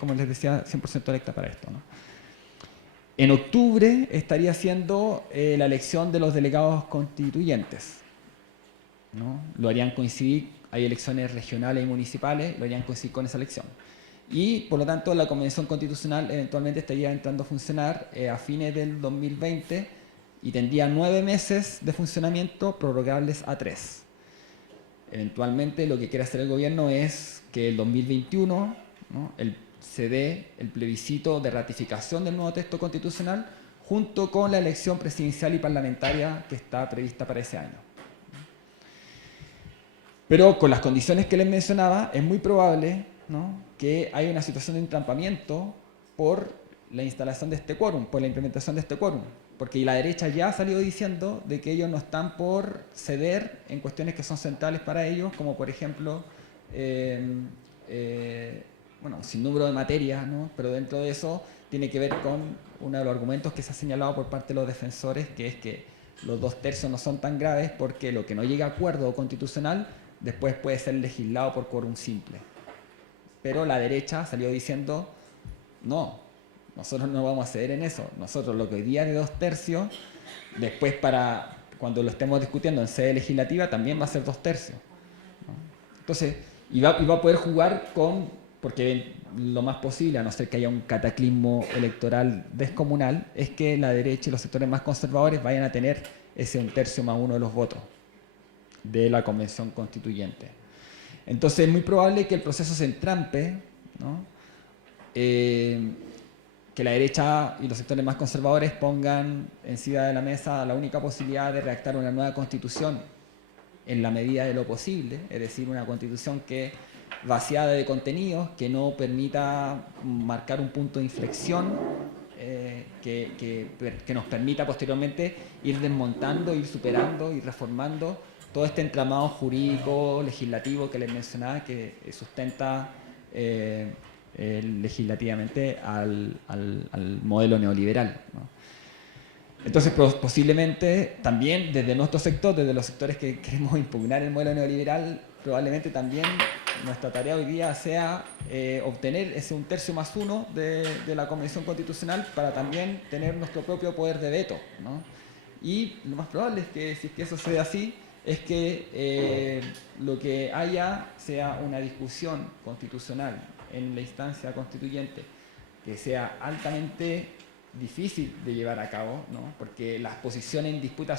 como les decía, 100% electa para esto, ¿no? En octubre estaría siendo la elección de los delegados constituyentes, ¿no? Lo harían coincidir, hay elecciones regionales y municipales, lo harían coincidir con esa elección. Y, por lo tanto, la Convención Constitucional eventualmente estaría entrando a funcionar a fines del 2020 y tendría 9 meses de funcionamiento prorrogables a 3. Eventualmente lo que quiere hacer el gobierno es que el 2021, ¿no?, se dé el plebiscito de ratificación del nuevo texto constitucional junto con la elección presidencial y parlamentaria que está prevista para ese año. Pero con las condiciones que les mencionaba, es muy probable, ¿no?, que haya una situación de entrampamiento por la instalación de este quórum, por la implementación de este quórum. Porque la derecha ya ha salido diciendo de que ellos no están por ceder en cuestiones que son centrales para ellos, como por ejemplo, bueno, sin número de materias, ¿no?, pero dentro de eso tiene que ver con uno de los argumentos que se ha señalado por parte de los defensores, que es que los 2/3 no son tan graves porque lo que no llega a acuerdo constitucional después puede ser legislado por quórum simple. Pero la derecha salió diciendo, no, nosotros no vamos a ceder en eso. Nosotros lo que hoy día es de 2/3, después para cuando lo estemos discutiendo en sede legislativa también va a ser 2/3, ¿no? Entonces, y va a poder jugar con, porque lo más posible, a no ser que haya un cataclismo electoral descomunal, es que la derecha y los sectores más conservadores vayan a tener ese 1/3+1 de los votos de la Convención Constituyente. Entonces es muy probable que el proceso se entrampe, ¿no?, que la derecha y los sectores más conservadores pongan encima de la mesa la única posibilidad de redactar una nueva constitución en la medida de lo posible, es decir, una constitución que vaciada de contenidos, que no permita marcar un punto de inflexión, que nos permita posteriormente ir desmontando, ir superando, ir reformando todo este entramado jurídico, legislativo que les mencionaba, que sustenta legislativamente al modelo neoliberal, ¿no? Entonces, posiblemente también desde nuestro sector, desde los sectores que queremos impugnar el modelo neoliberal, probablemente también nuestra tarea hoy día sea obtener ese 1/3+1 de la Convención Constitucional para también tener nuestro propio poder de veto, ¿no? Y lo más probable es que, si es que eso sea así, es que lo que haya sea una discusión constitucional en la instancia constituyente que sea altamente difícil de llevar a cabo, ¿no?, porque las posiciones en disputa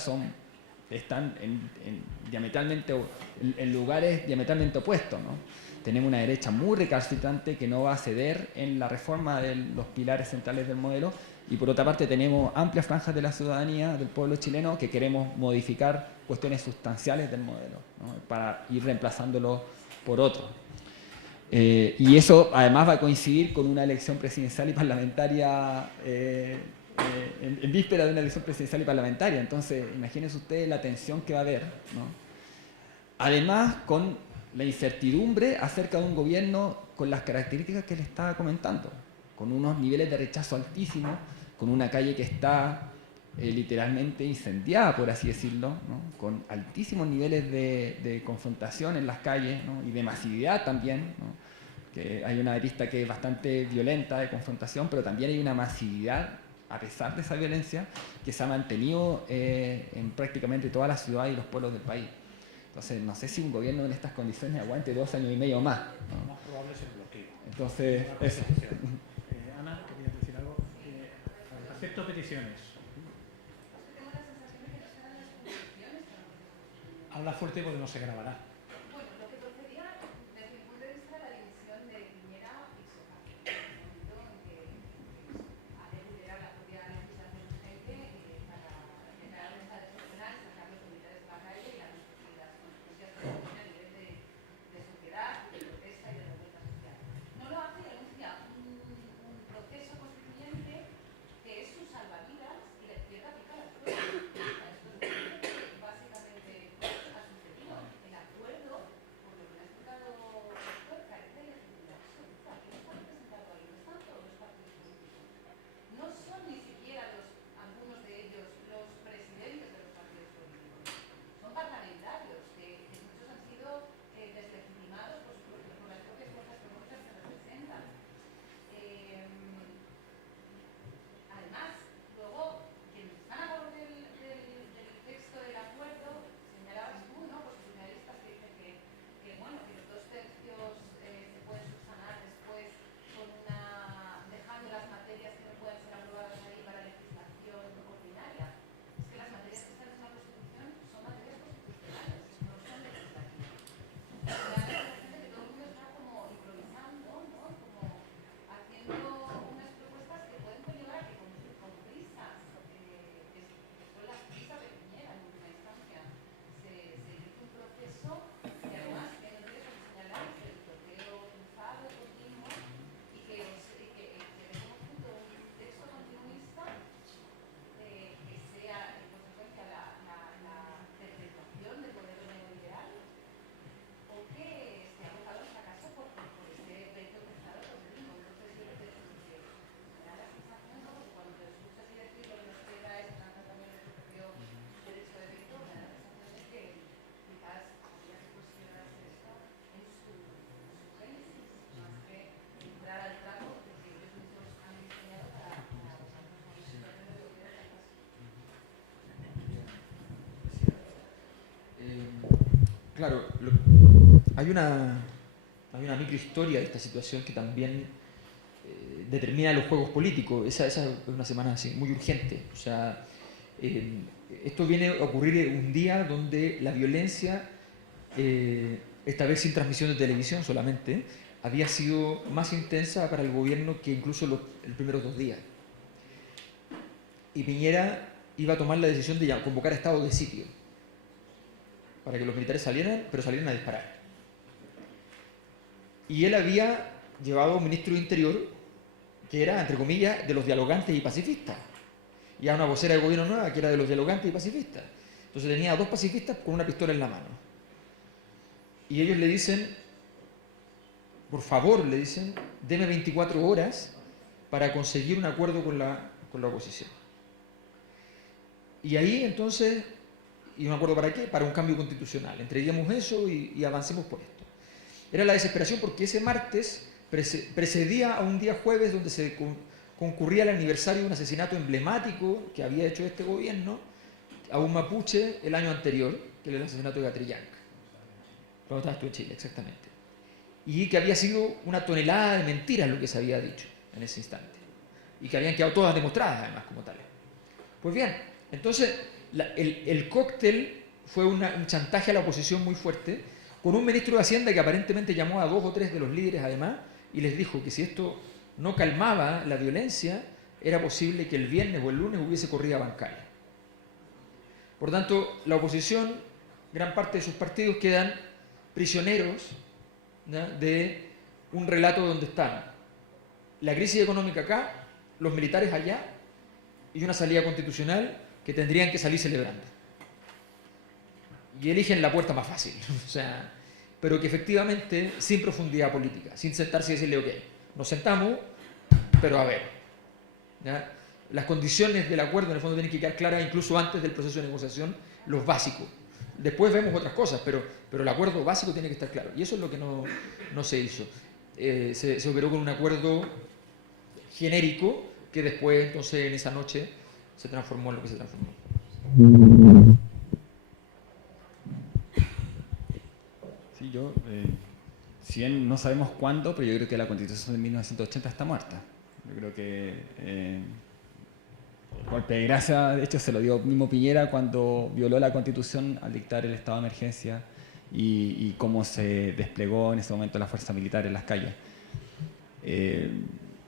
están en lugares diametralmente opuestos, ¿no? Tenemos una derecha muy recalcitrante que no va a ceder en la reforma de los pilares centrales del modelo, y por otra parte tenemos amplias franjas de la ciudadanía, del pueblo chileno, que queremos modificar cuestiones sustanciales del modelo, ¿no?, para ir reemplazándolo por otro. Y eso además va a coincidir con una elección presidencial y parlamentaria, en víspera de una elección presidencial y parlamentaria. Entonces, imagínense ustedes la tensión que va a haber, ¿no? Además, con la incertidumbre acerca de un gobierno con las características que les estaba comentando, con unos niveles de rechazo altísimos, con una calle que está literalmente incendiada, por así decirlo, ¿no?, con altísimos niveles de confrontación en las calles, ¿no?, y de masividad también, ¿no?, que hay una arista que es bastante violenta de confrontación, pero también hay una masividad, a pesar de esa violencia, que se ha mantenido en prácticamente todas las ciudades y los pueblos del país. Entonces, no sé si un gobierno en estas condiciones aguante 2 años y medio más, ¿no? Lo más probable es el bloqueo. Entonces, eso. Ana, ¿querías decir algo? Acepto peticiones. Habla fuerte porque no se grabará. Bueno, lo que procedía desde mi punto de vista la división de Piñera y Soca, en el sentido en que ha de vulnerar la propia legislación vigente para declarar un estado excepcional, sacar los militares de la calle y las consecuencias que tiene a nivel de sociedad, de protesta y de revuelta social. No lo hace y anuncia un proceso constituyente que es su salvavidas y la izquierda aplica las pruebas. Esto es básicamente ha sucedido. El acuerdo Claro, hay una microhistoria de esta situación que también determina los juegos políticos. Esa es una semana así, muy urgente. O sea, esto viene a ocurrir un día donde la violencia, esta vez sin transmisión de televisión solamente, había sido más intensa para el gobierno que incluso los primeros 2 días. Y Piñera iba a tomar la decisión de convocar a estado de sitio para que los militares salieran, pero salieran a disparar. Y él había llevado a un ministro de Interior que era, entre comillas, de los dialogantes y pacifistas. Y a una vocera de gobierno nueva que era de los dialogantes y pacifistas. Entonces tenía a 2 pacifistas con una pistola en la mano. Y ellos le dicen, por favor, le dicen, deme 24 horas para conseguir un acuerdo con la oposición. Y ahí entonces, ¿y un acuerdo para qué? Para un cambio constitucional. Entreguemos eso y avancemos por esto. Era la desesperación porque ese martes precedía a un día jueves donde se concurría el aniversario de un asesinato emblemático que había hecho este gobierno a un mapuche el año anterior, que era el asesinato de Catrillanca. Cuando estabas tú en Chile, exactamente. Y que había sido una tonelada de mentiras lo que se había dicho en ese instante. Y que habían quedado todas demostradas además como tales. Pues bien, entonces el cóctel fue un chantaje a la oposición muy fuerte, con un ministro de Hacienda que aparentemente llamó a 2 o 3 de los líderes además y les dijo que si esto no calmaba la violencia, era posible que el viernes o el lunes hubiese corrida bancaria. Por tanto, la oposición, gran parte de sus partidos quedan prisioneros, ¿no?, de un relato donde están la crisis económica acá, los militares allá y una salida constitucional que tendrían que salir celebrando. Y eligen la puerta más fácil, o sea, pero que efectivamente sin profundidad política, sin sentarse y decirle, ok, nos sentamos, pero a ver, ¿ya? Las condiciones del acuerdo en el fondo tienen que quedar claras incluso antes del proceso de negociación, los básicos. Después vemos otras cosas, pero el acuerdo básico tiene que estar claro. Y eso es lo que no se hizo. Se operó con un acuerdo genérico que después, entonces, en esa noche se transformó en lo que se transformó. Sí, si bien no sabemos cuándo, pero yo creo que la Constitución de 1980 está muerta. Yo creo que el golpe de gracia, de hecho, se lo dio mismo Piñera cuando violó la Constitución al dictar el estado de emergencia y cómo se desplegó en ese momento la fuerza militar en las calles.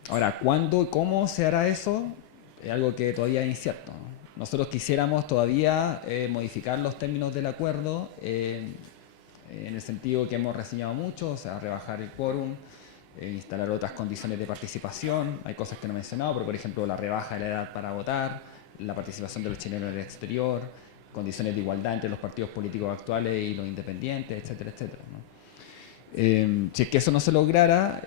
Ahora, ¿cuándo y cómo se hará eso? Es algo que todavía es incierto, ¿no? Nosotros quisiéramos todavía modificar los términos del acuerdo en el sentido que hemos reseñado mucho, o sea, rebajar el quórum, instalar otras condiciones de participación. Hay cosas que no he mencionado, pero por ejemplo la rebaja de la edad para votar, la participación de los chilenos en el exterior, condiciones de igualdad entre los partidos políticos actuales y los independientes, etcétera, etcétera, ¿no? Si es que eso no se lograra,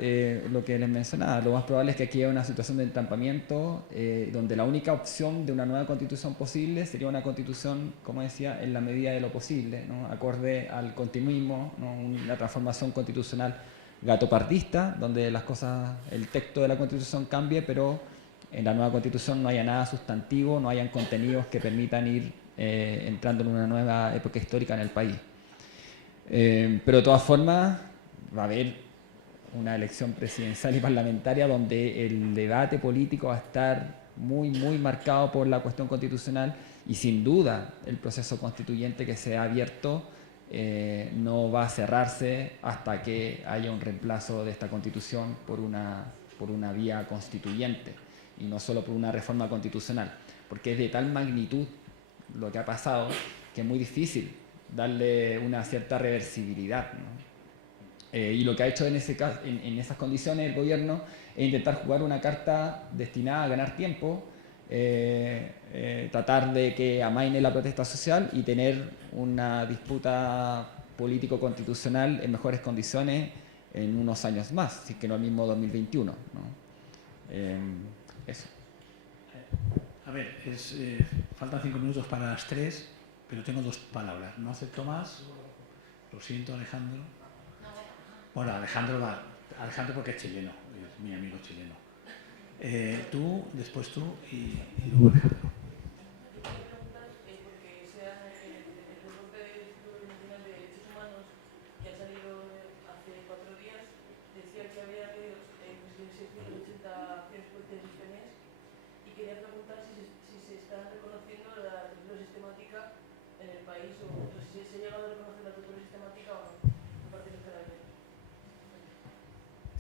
lo que les mencionaba, lo más probable es que aquí haya una situación de entampamiento donde la única opción de una nueva constitución posible sería una constitución, como decía, en la medida de lo posible, ¿no?, acorde al continuismo, ¿no?, una transformación constitucional gatopardista, donde las cosas, el texto de la Constitución cambie, pero en la nueva Constitución no haya nada sustantivo, no hayan contenidos que permitan ir entrando en una nueva época histórica en el país. Pero de todas formas va a haber una elección presidencial y parlamentaria donde el debate político va a estar muy, muy marcado por la cuestión constitucional y sin duda el proceso constituyente que se ha abierto no va a cerrarse hasta que haya un reemplazo de esta constitución por una vía constituyente y no solo por una reforma constitucional, porque es de tal magnitud lo que ha pasado que es muy difícil darle una cierta reversibilidad, ¿no? Y lo que ha hecho en esas condiciones el gobierno es intentar jugar una carta destinada a ganar tiempo, tratar de que amaine la protesta social y tener una disputa político-constitucional en mejores condiciones en unos años más, si es que no el mismo 2021, ¿no? Eso. A ver, faltan 5 minutos para las 3, pero tengo 2 palabras. No acepto más. Lo siento, Alejandro. Bueno, Alejandro porque es chileno, es mi amigo chileno. Tú, después tú y luego Alejandro. Porque sea el golpe de derechos humanos están reconociendo la tortura sistemática en el país, o si se ha llegado a reconocer la tortura sistemática o no, a partir de la ley.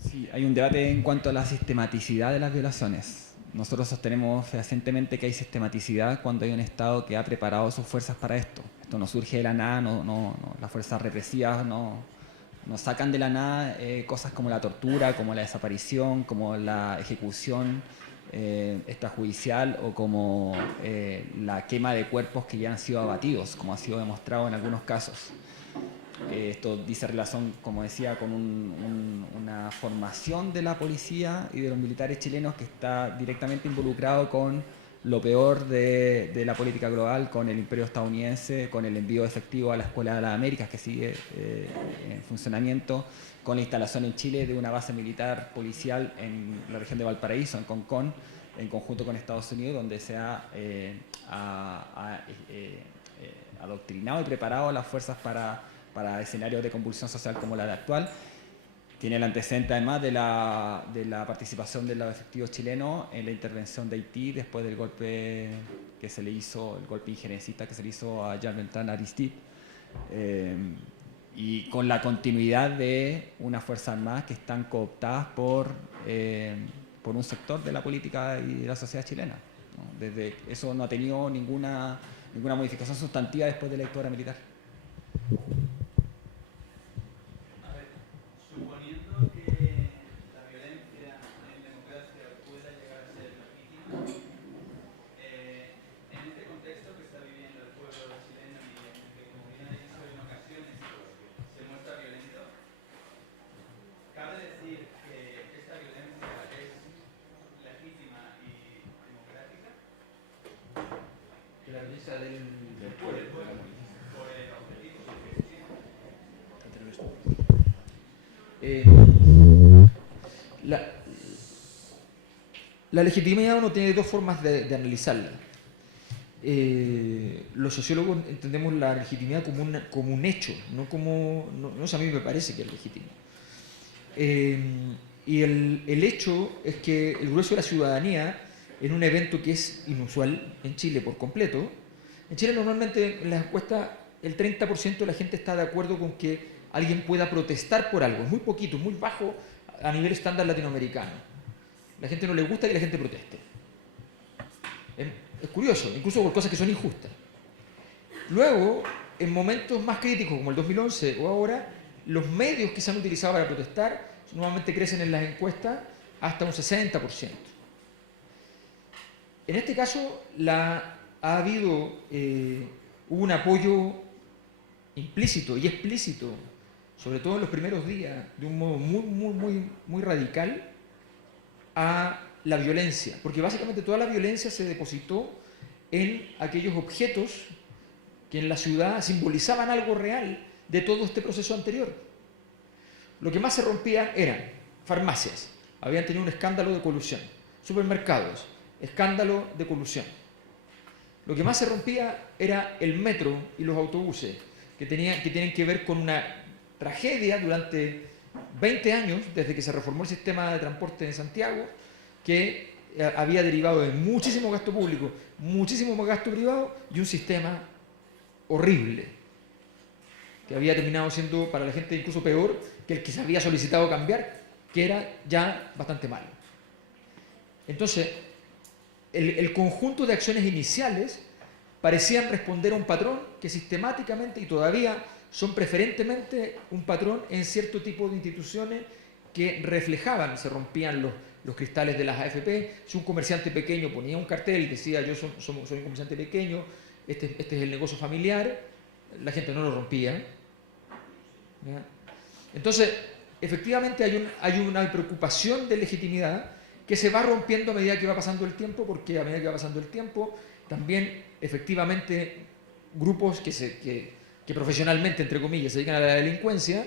Sí, hay un debate en cuanto a la sistematicidad de las violaciones. Nosotros sostenemos fehacientemente que hay sistematicidad cuando hay un Estado que ha preparado sus fuerzas para esto. Esto no surge de la nada, las fuerzas represivas no sacan de la nada cosas como la tortura, como la desaparición, como la ejecución extrajudicial o como la quema de cuerpos que ya han sido abatidos, como ha sido demostrado en algunos casos. Esto dice relación, como decía, con una formación de la policía y de los militares chilenos que está directamente involucrado con lo peor de la política global, con el imperio estadounidense, con el envío efectivo a la Escuela de las Américas que sigue en funcionamiento, con la instalación en Chile de una base militar policial en la región de Valparaíso, en Concón, en conjunto con Estados Unidos, donde se ha adoctrinado y preparado a las fuerzas para escenarios de convulsión social como la de actual. Tiene el antecedente además de la participación de los efectivos chilenos en la intervención de Haití después del golpe que se le hizo, el golpe injerencista que se le hizo a Jean-Bertrand Aristide, y con la continuidad de unas fuerzas armadas que están cooptadas por un sector de la política y de la sociedad chilena, ¿no? Desde eso no ha tenido ninguna modificación sustantiva después de la dictadura militar. La legitimidad uno tiene dos formas de analizarla. Los sociólogos entendemos la legitimidad como un hecho, no a mí me parece que es legítimo. Y el hecho es que el grueso de la ciudadanía, en un evento que es inusual en Chile por completo, en Chile normalmente en las encuestas el 30% de la gente está de acuerdo con que alguien pueda protestar por algo, es muy poquito, muy bajo a nivel estándar latinoamericano. La gente no le gusta que la gente proteste. Es curioso, incluso por cosas que son injustas. Luego, en momentos más críticos como el 2011 o ahora, los medios que se han utilizado para protestar normalmente crecen en las encuestas hasta un 60%. En este caso, hubo un apoyo implícito y explícito, sobre todo en los primeros días, de un modo muy radical, a la violencia, porque básicamente toda la violencia se depositó en aquellos objetos que en la ciudad simbolizaban algo real de todo este proceso anterior. Lo que más se rompía eran farmacias, habían tenido un escándalo de colusión, supermercados, escándalo de colusión. Lo que más se rompía era el metro y los autobuses, que tienen que ver con una tragedia durante 20 años, desde que se reformó el sistema de transporte en Santiago, que había derivado de muchísimo gasto público, muchísimo gasto privado y un sistema horrible, que había terminado siendo para la gente incluso peor que el que se había solicitado cambiar, que era ya bastante malo. Entonces, el conjunto de acciones iniciales parecían responder a un patrón que sistemáticamente y todavía son preferentemente un patrón en cierto tipo de instituciones que reflejaban, se rompían los cristales de las AFP. Si un comerciante pequeño ponía un cartel y decía yo soy un comerciante pequeño, este es el negocio familiar, la gente no lo rompía. ¿Ya? Entonces, efectivamente hay una preocupación de legitimidad que se va rompiendo a medida que va pasando el tiempo, porque a medida que va pasando el tiempo, también efectivamente grupos que profesionalmente, entre comillas, se dedican a la delincuencia,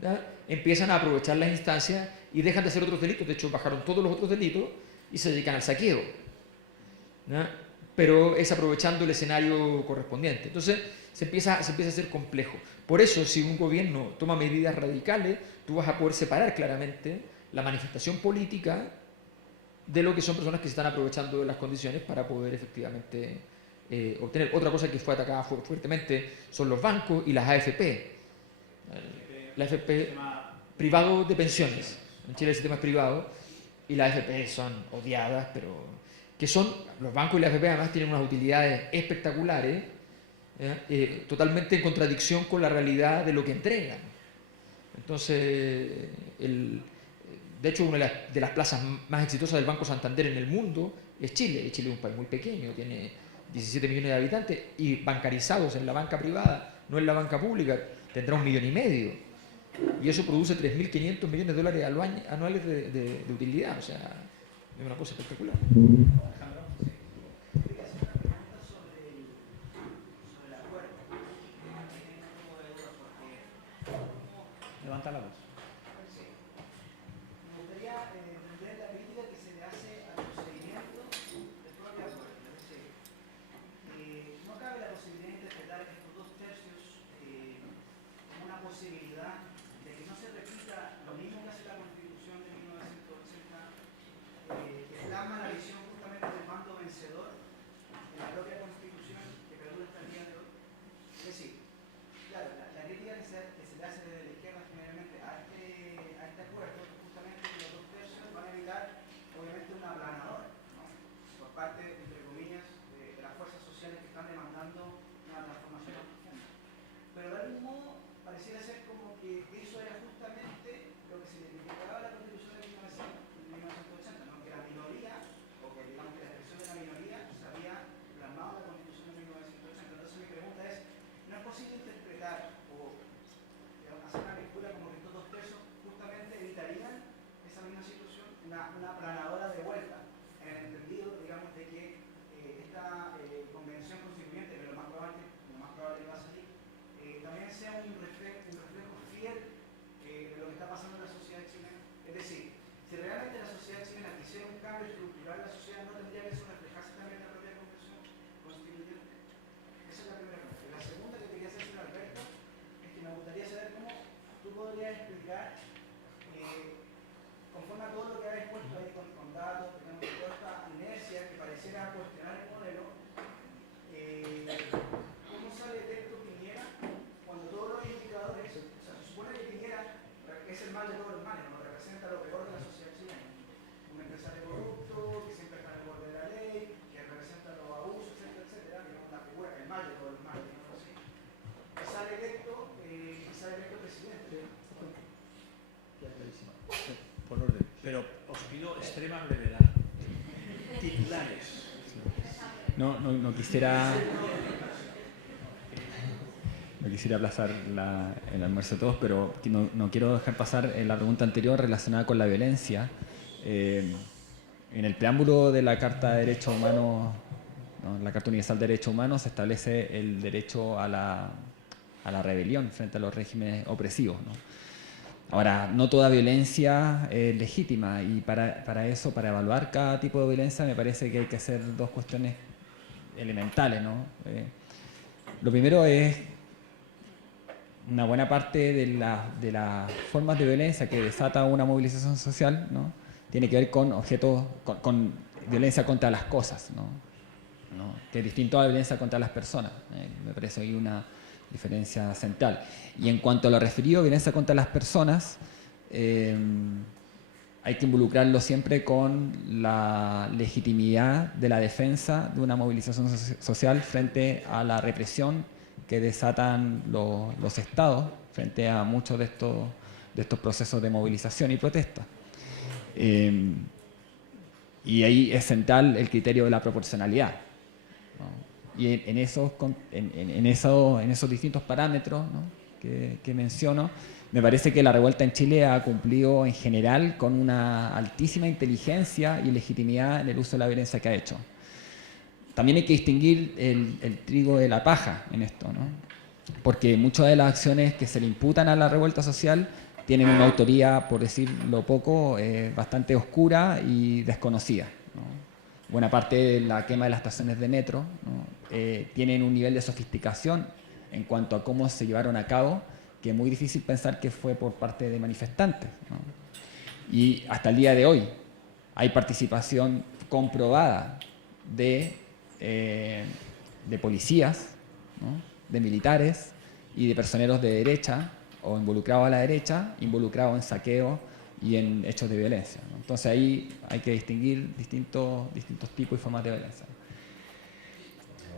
¿ya? Empiezan a aprovechar las instancias y dejan de hacer otros delitos. De hecho, bajaron todos los otros delitos y se dedican al saqueo, ¿ya? Pero es aprovechando el escenario correspondiente. Entonces, se empieza a hacer complejo. Por eso, si un gobierno toma medidas radicales, tú vas a poder separar claramente la manifestación política de lo que son personas que se están aprovechando de las condiciones para poder efectivamente obtener. Otra cosa que fue atacada fuertemente son los bancos y las AFP. La AFP privado de pensiones. En Chile el sistema es privado y las AFP son odiadas, pero que son, los bancos y las AFP además tienen unas utilidades espectaculares, totalmente en contradicción con la realidad de lo que entregan. Entonces, de hecho, una de las plazas más exitosas del Banco Santander en el mundo es Chile. Chile es un país muy pequeño, tiene 17 millones de habitantes y bancarizados en la banca privada, no en la banca pública, tendrá 1,5 millones. Y eso produce 3.500 millones de dólares anuales de utilidad. O sea, es una cosa espectacular. Levanta la voz. Me gustaría entender la crítica que se le hace al procedimiento del propio acuerdo. Es decir, no cabe la posibilidad de interpretar estos 2/3 como una posibilidad de que no se repita lo mismo que hace la Constitución de 1980, que plasma la visión justamente del bando vencedor en la propia Constitución que perdura hasta el día de hoy. Es decir, claro, la crítica que se le hace desde la izquierda generalmente a este acuerdo es justamente que los 2/3 van a evitar, obviamente, una aplanadora, ¿no? Por parte, entre comillas, de las fuerzas sociales que están demandando una transformación profunda. Pero de algún modo pareciera ser como que eso era justamente lo que se identificaba en la Constitución de 1980, ¿no? Que la minoría, o que digamos que la expresión de la minoría se había plasmado en la Constitución de 1980. Entonces mi pregunta es, ¿no es posible interpretar o hacer una lectura como que estos 2/3 justamente evitarían esa misma situación, una aplanadora de vuelta, en el entendido, digamos, de que esta convención constituyente, que lo más probable que va a salir, también sea un reflejo fiel de lo que está pasando en la sociedad chilena? Es decir, si realmente la sociedad chilena quisiera un cambio estructural, la sociedad no tendría que eso reflejarse también en la propia convención constituyente. Esa es la primera pregunta. Y la segunda que quería hacer, señor Alberto, es que me gustaría saber cómo tú podrías explicar, conforme a todo lo que habéis puesto ahí con datos, tenemos toda esta inercia que pareciera cuestionar el modelo, ¿cómo sale de esto Piñera cuando todos los indicadores, o sea, se supone que Piñera es el mal de todos los males, ¿no? Representa lo peor de la sociedad chilena? Un empresario corrupto, que siempre está en el borde de la ley, que representa los abusos, etcétera, etcétera, digamos, la figura, el mal de todos los males, digamos así. Y sale electo presidente. Por orden. Pero os pido extrema brevedad. Titulares. No quisiera aplazar el almuerzo de todos, pero no quiero dejar pasar la pregunta anterior relacionada con la violencia. En el preámbulo de la Carta de Derechos Humanos, ¿no? La Carta Universal de Derechos Humanos, se establece el derecho a la rebelión frente a los regímenes opresivos, ¿no? Ahora, no toda violencia es legítima, y para eso, para evaluar cada tipo de violencia, me parece que hay que hacer dos cuestiones elementales, ¿no? Lo primero es una buena parte de las formas de violencia que desata una movilización social, ¿no? Tiene que ver con objetos, con violencia contra las cosas, ¿no? Que es distinto a la violencia contra las personas. Me parece ahí una diferencia central. Y en cuanto a lo referido a violencia contra las personas, hay que involucrarlo siempre con la legitimidad de la defensa de una movilización social frente a la represión que desatan los estados frente a muchos de estos procesos de movilización y protesta. Y ahí es central el criterio de la proporcionalidad, ¿no? Y en esos distintos parámetros, ¿no? que menciono, me parece que la revuelta en Chile ha cumplido en general con una altísima inteligencia y legitimidad en el uso de la violencia que ha hecho. También hay que distinguir el trigo de la paja en esto, ¿no? Porque muchas de las acciones que se le imputan a la revuelta social tienen una autoría, por decirlo poco, bastante oscura y desconocida, ¿no? Buena parte de la quema de las estaciones de metro, ¿no? Tienen un nivel de sofisticación en cuanto a cómo se llevaron a cabo, que es muy difícil pensar que fue por parte de manifestantes, ¿no? Y hasta el día de hoy, hay participación comprobada de policías, ¿no? De militares y de personeros de derecha o involucrados a la derecha, involucrados en saqueo y en hechos de violencia, ¿no? Entonces ahí hay que distinguir distintos tipos y formas de violencia.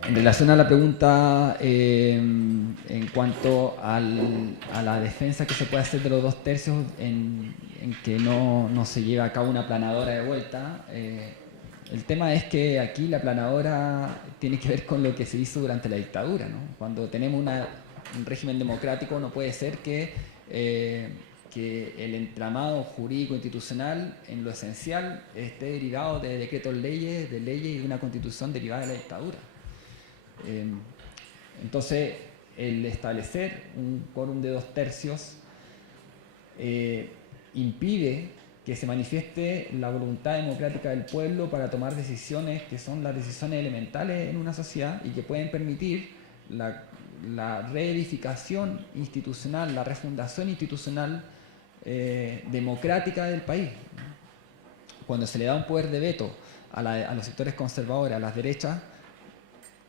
En relación a la pregunta en cuanto a la defensa que se puede hacer de los 2/3 en que no se lleva a cabo una planadora de vuelta, el tema es que aquí la planadora tiene que ver con lo que se hizo durante la dictadura, ¿no? Cuando tenemos un régimen democrático no puede ser que el entramado jurídico institucional en lo esencial esté derivado de decretos leyes y de una constitución derivada de la dictadura. Entonces, el establecer un quórum de 2/3 impide que se manifieste la voluntad democrática del pueblo para tomar decisiones que son las decisiones elementales en una sociedad y que pueden permitir la reedificación institucional, la refundación institucional democrática del país. Cuando se le da un poder de veto a los sectores conservadores, a las derechas,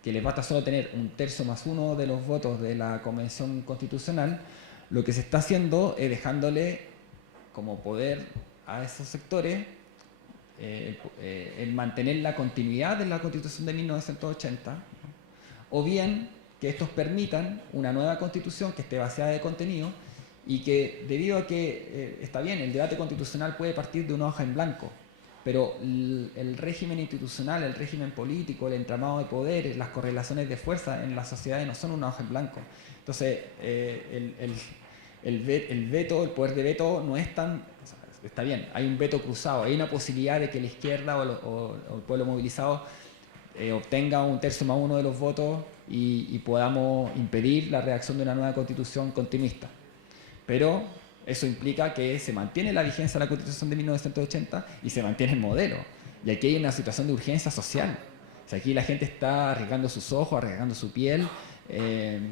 que les basta solo tener 1/3+1 de los votos de la Convención Constitucional, lo que se está haciendo es dejándole como poder a esos sectores el mantener la continuidad de la Constitución de 1980, ¿no? O bien que estos permitan una nueva Constitución que esté vaciada de contenido y que, debido a que, está bien, el debate constitucional puede partir de una hoja en blanco, pero el régimen institucional, el régimen político, el entramado de poderes, las correlaciones de fuerza en las sociedades no son una hoja en blanco. Entonces, el veto, el poder de veto no es tan... O sea, está bien, hay un veto cruzado, hay una posibilidad de que la izquierda o el pueblo movilizado obtenga 1/3+1 de los votos y podamos impedir la redacción de una nueva constitución continuista. Pero eso implica que se mantiene la vigencia de la Constitución de 1980 y se mantiene el modelo. Y aquí hay una situación de urgencia social. O sea, aquí la gente está arriesgando sus ojos, arriesgando su piel,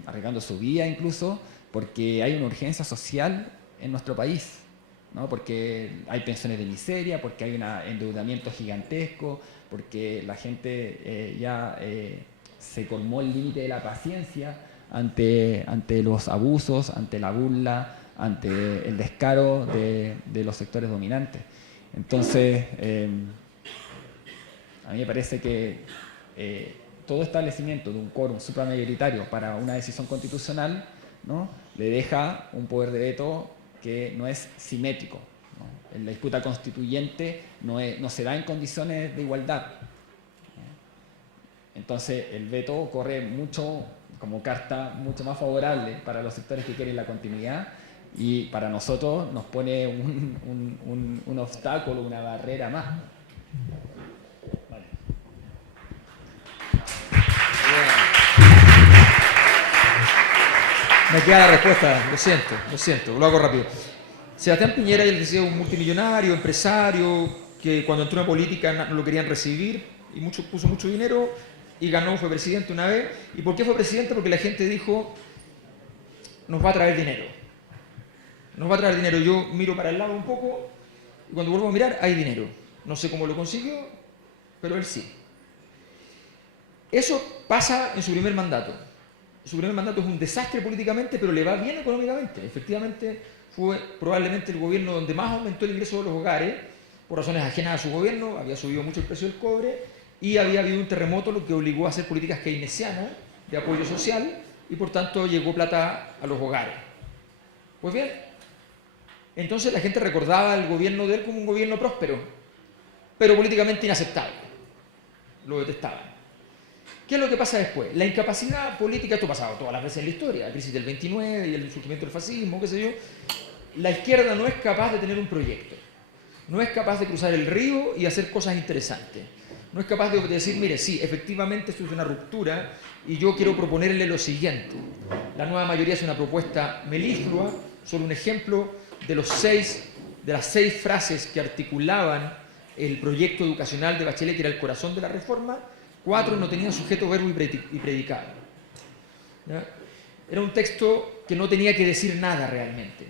arriesgando su vida incluso, porque hay una urgencia social en nuestro país, ¿no? Porque hay pensiones de miseria, porque hay un endeudamiento gigantesco, porque la gente se colmó el límite de la paciencia ante los abusos, ante la burla, ante el descaro de los sectores dominantes. Entonces, a mí me parece que todo establecimiento de un quórum supramayoritario para una decisión constitucional, ¿no?, le deja un poder de veto que no es simétrico, ¿no? En la disputa constituyente no se da en condiciones de igualdad, ¿no? Entonces, el veto corre mucho como carta mucho más favorable para los sectores que quieren la continuidad, y para nosotros nos pone un obstáculo, una barrera más. Vale. Me queda la respuesta, lo siento, lo hago rápido. Sebastián Piñera, él decía, un multimillonario, empresario, que cuando entró en política no lo querían recibir y puso mucho dinero y ganó, fue presidente una vez. ¿Y por qué fue presidente? Porque la gente dijo, nos va a traer dinero. Nos va a traer dinero. Yo miro para el lado un poco y cuando vuelvo a mirar hay dinero. No sé cómo lo consiguió, pero él sí. Eso pasa en su primer mandato. Su primer mandato es un desastre políticamente, pero le va bien económicamente. Efectivamente, fue probablemente el gobierno donde más aumentó el ingreso de los hogares, por razones ajenas a su gobierno. Había subido mucho el precio del cobre y había habido un terremoto, lo que obligó a hacer políticas keynesianas de apoyo social y por tanto llegó plata a los hogares. Pues bien, entonces la gente recordaba el gobierno de él como un gobierno próspero, pero políticamente inaceptable. Lo detestaban. ¿Qué es lo que pasa después? La incapacidad política, esto ha pasado todas las veces en la historia, la crisis del 29 y el surgimiento del fascismo, qué sé yo. La izquierda no es capaz de tener un proyecto, no es capaz de cruzar el río y hacer cosas interesantes, no es capaz de decir, mire, sí, efectivamente esto es una ruptura y yo quiero proponerle lo siguiente. La nueva mayoría es una propuesta meliflua, solo un ejemplo de las 6 frases que articulaban el proyecto educacional de Bachelet, que era el corazón de la reforma. 4 no tenían sujeto, verbo y predicado. ¿Ya? Era un texto que no tenía que decir nada realmente.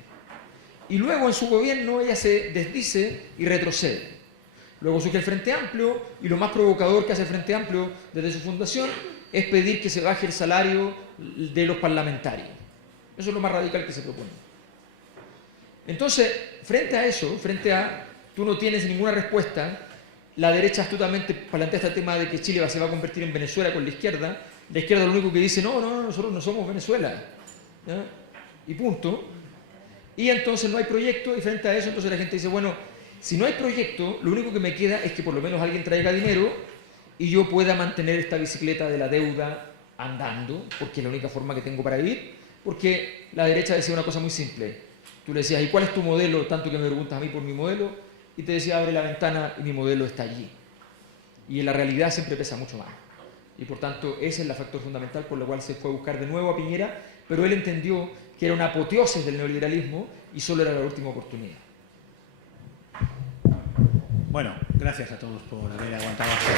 Y luego en su gobierno ella se desdice y retrocede. Luego surge el Frente Amplio y lo más provocador que hace el Frente Amplio desde su fundación es pedir que se baje el salario de los parlamentarios. Eso es lo más radical que se propone. Entonces, frente a eso, tú no tienes ninguna respuesta, la derecha astutamente plantea este tema de que Chile se va a convertir en Venezuela con la izquierda lo único que dice, no, nosotros no somos Venezuela, ¿ya? Y punto. Y entonces no hay proyecto, y frente a eso entonces la gente dice, bueno, si no hay proyecto, lo único que me queda es que por lo menos alguien traiga dinero y yo pueda mantener esta bicicleta de la deuda andando, porque es la única forma que tengo para vivir, porque la derecha decía una cosa muy simple. Tú le decías, ¿y cuál es tu modelo? Tanto que me preguntas a mí por mi modelo, y te decía, abre la ventana y mi modelo está allí. Y en la realidad siempre pesa mucho más. Y por tanto, ese es el factor fundamental por el cual se fue a buscar de nuevo a Piñera, pero él entendió que era una apoteosis del neoliberalismo y solo era la última oportunidad. Bueno, gracias a todos por haber aguantado hasta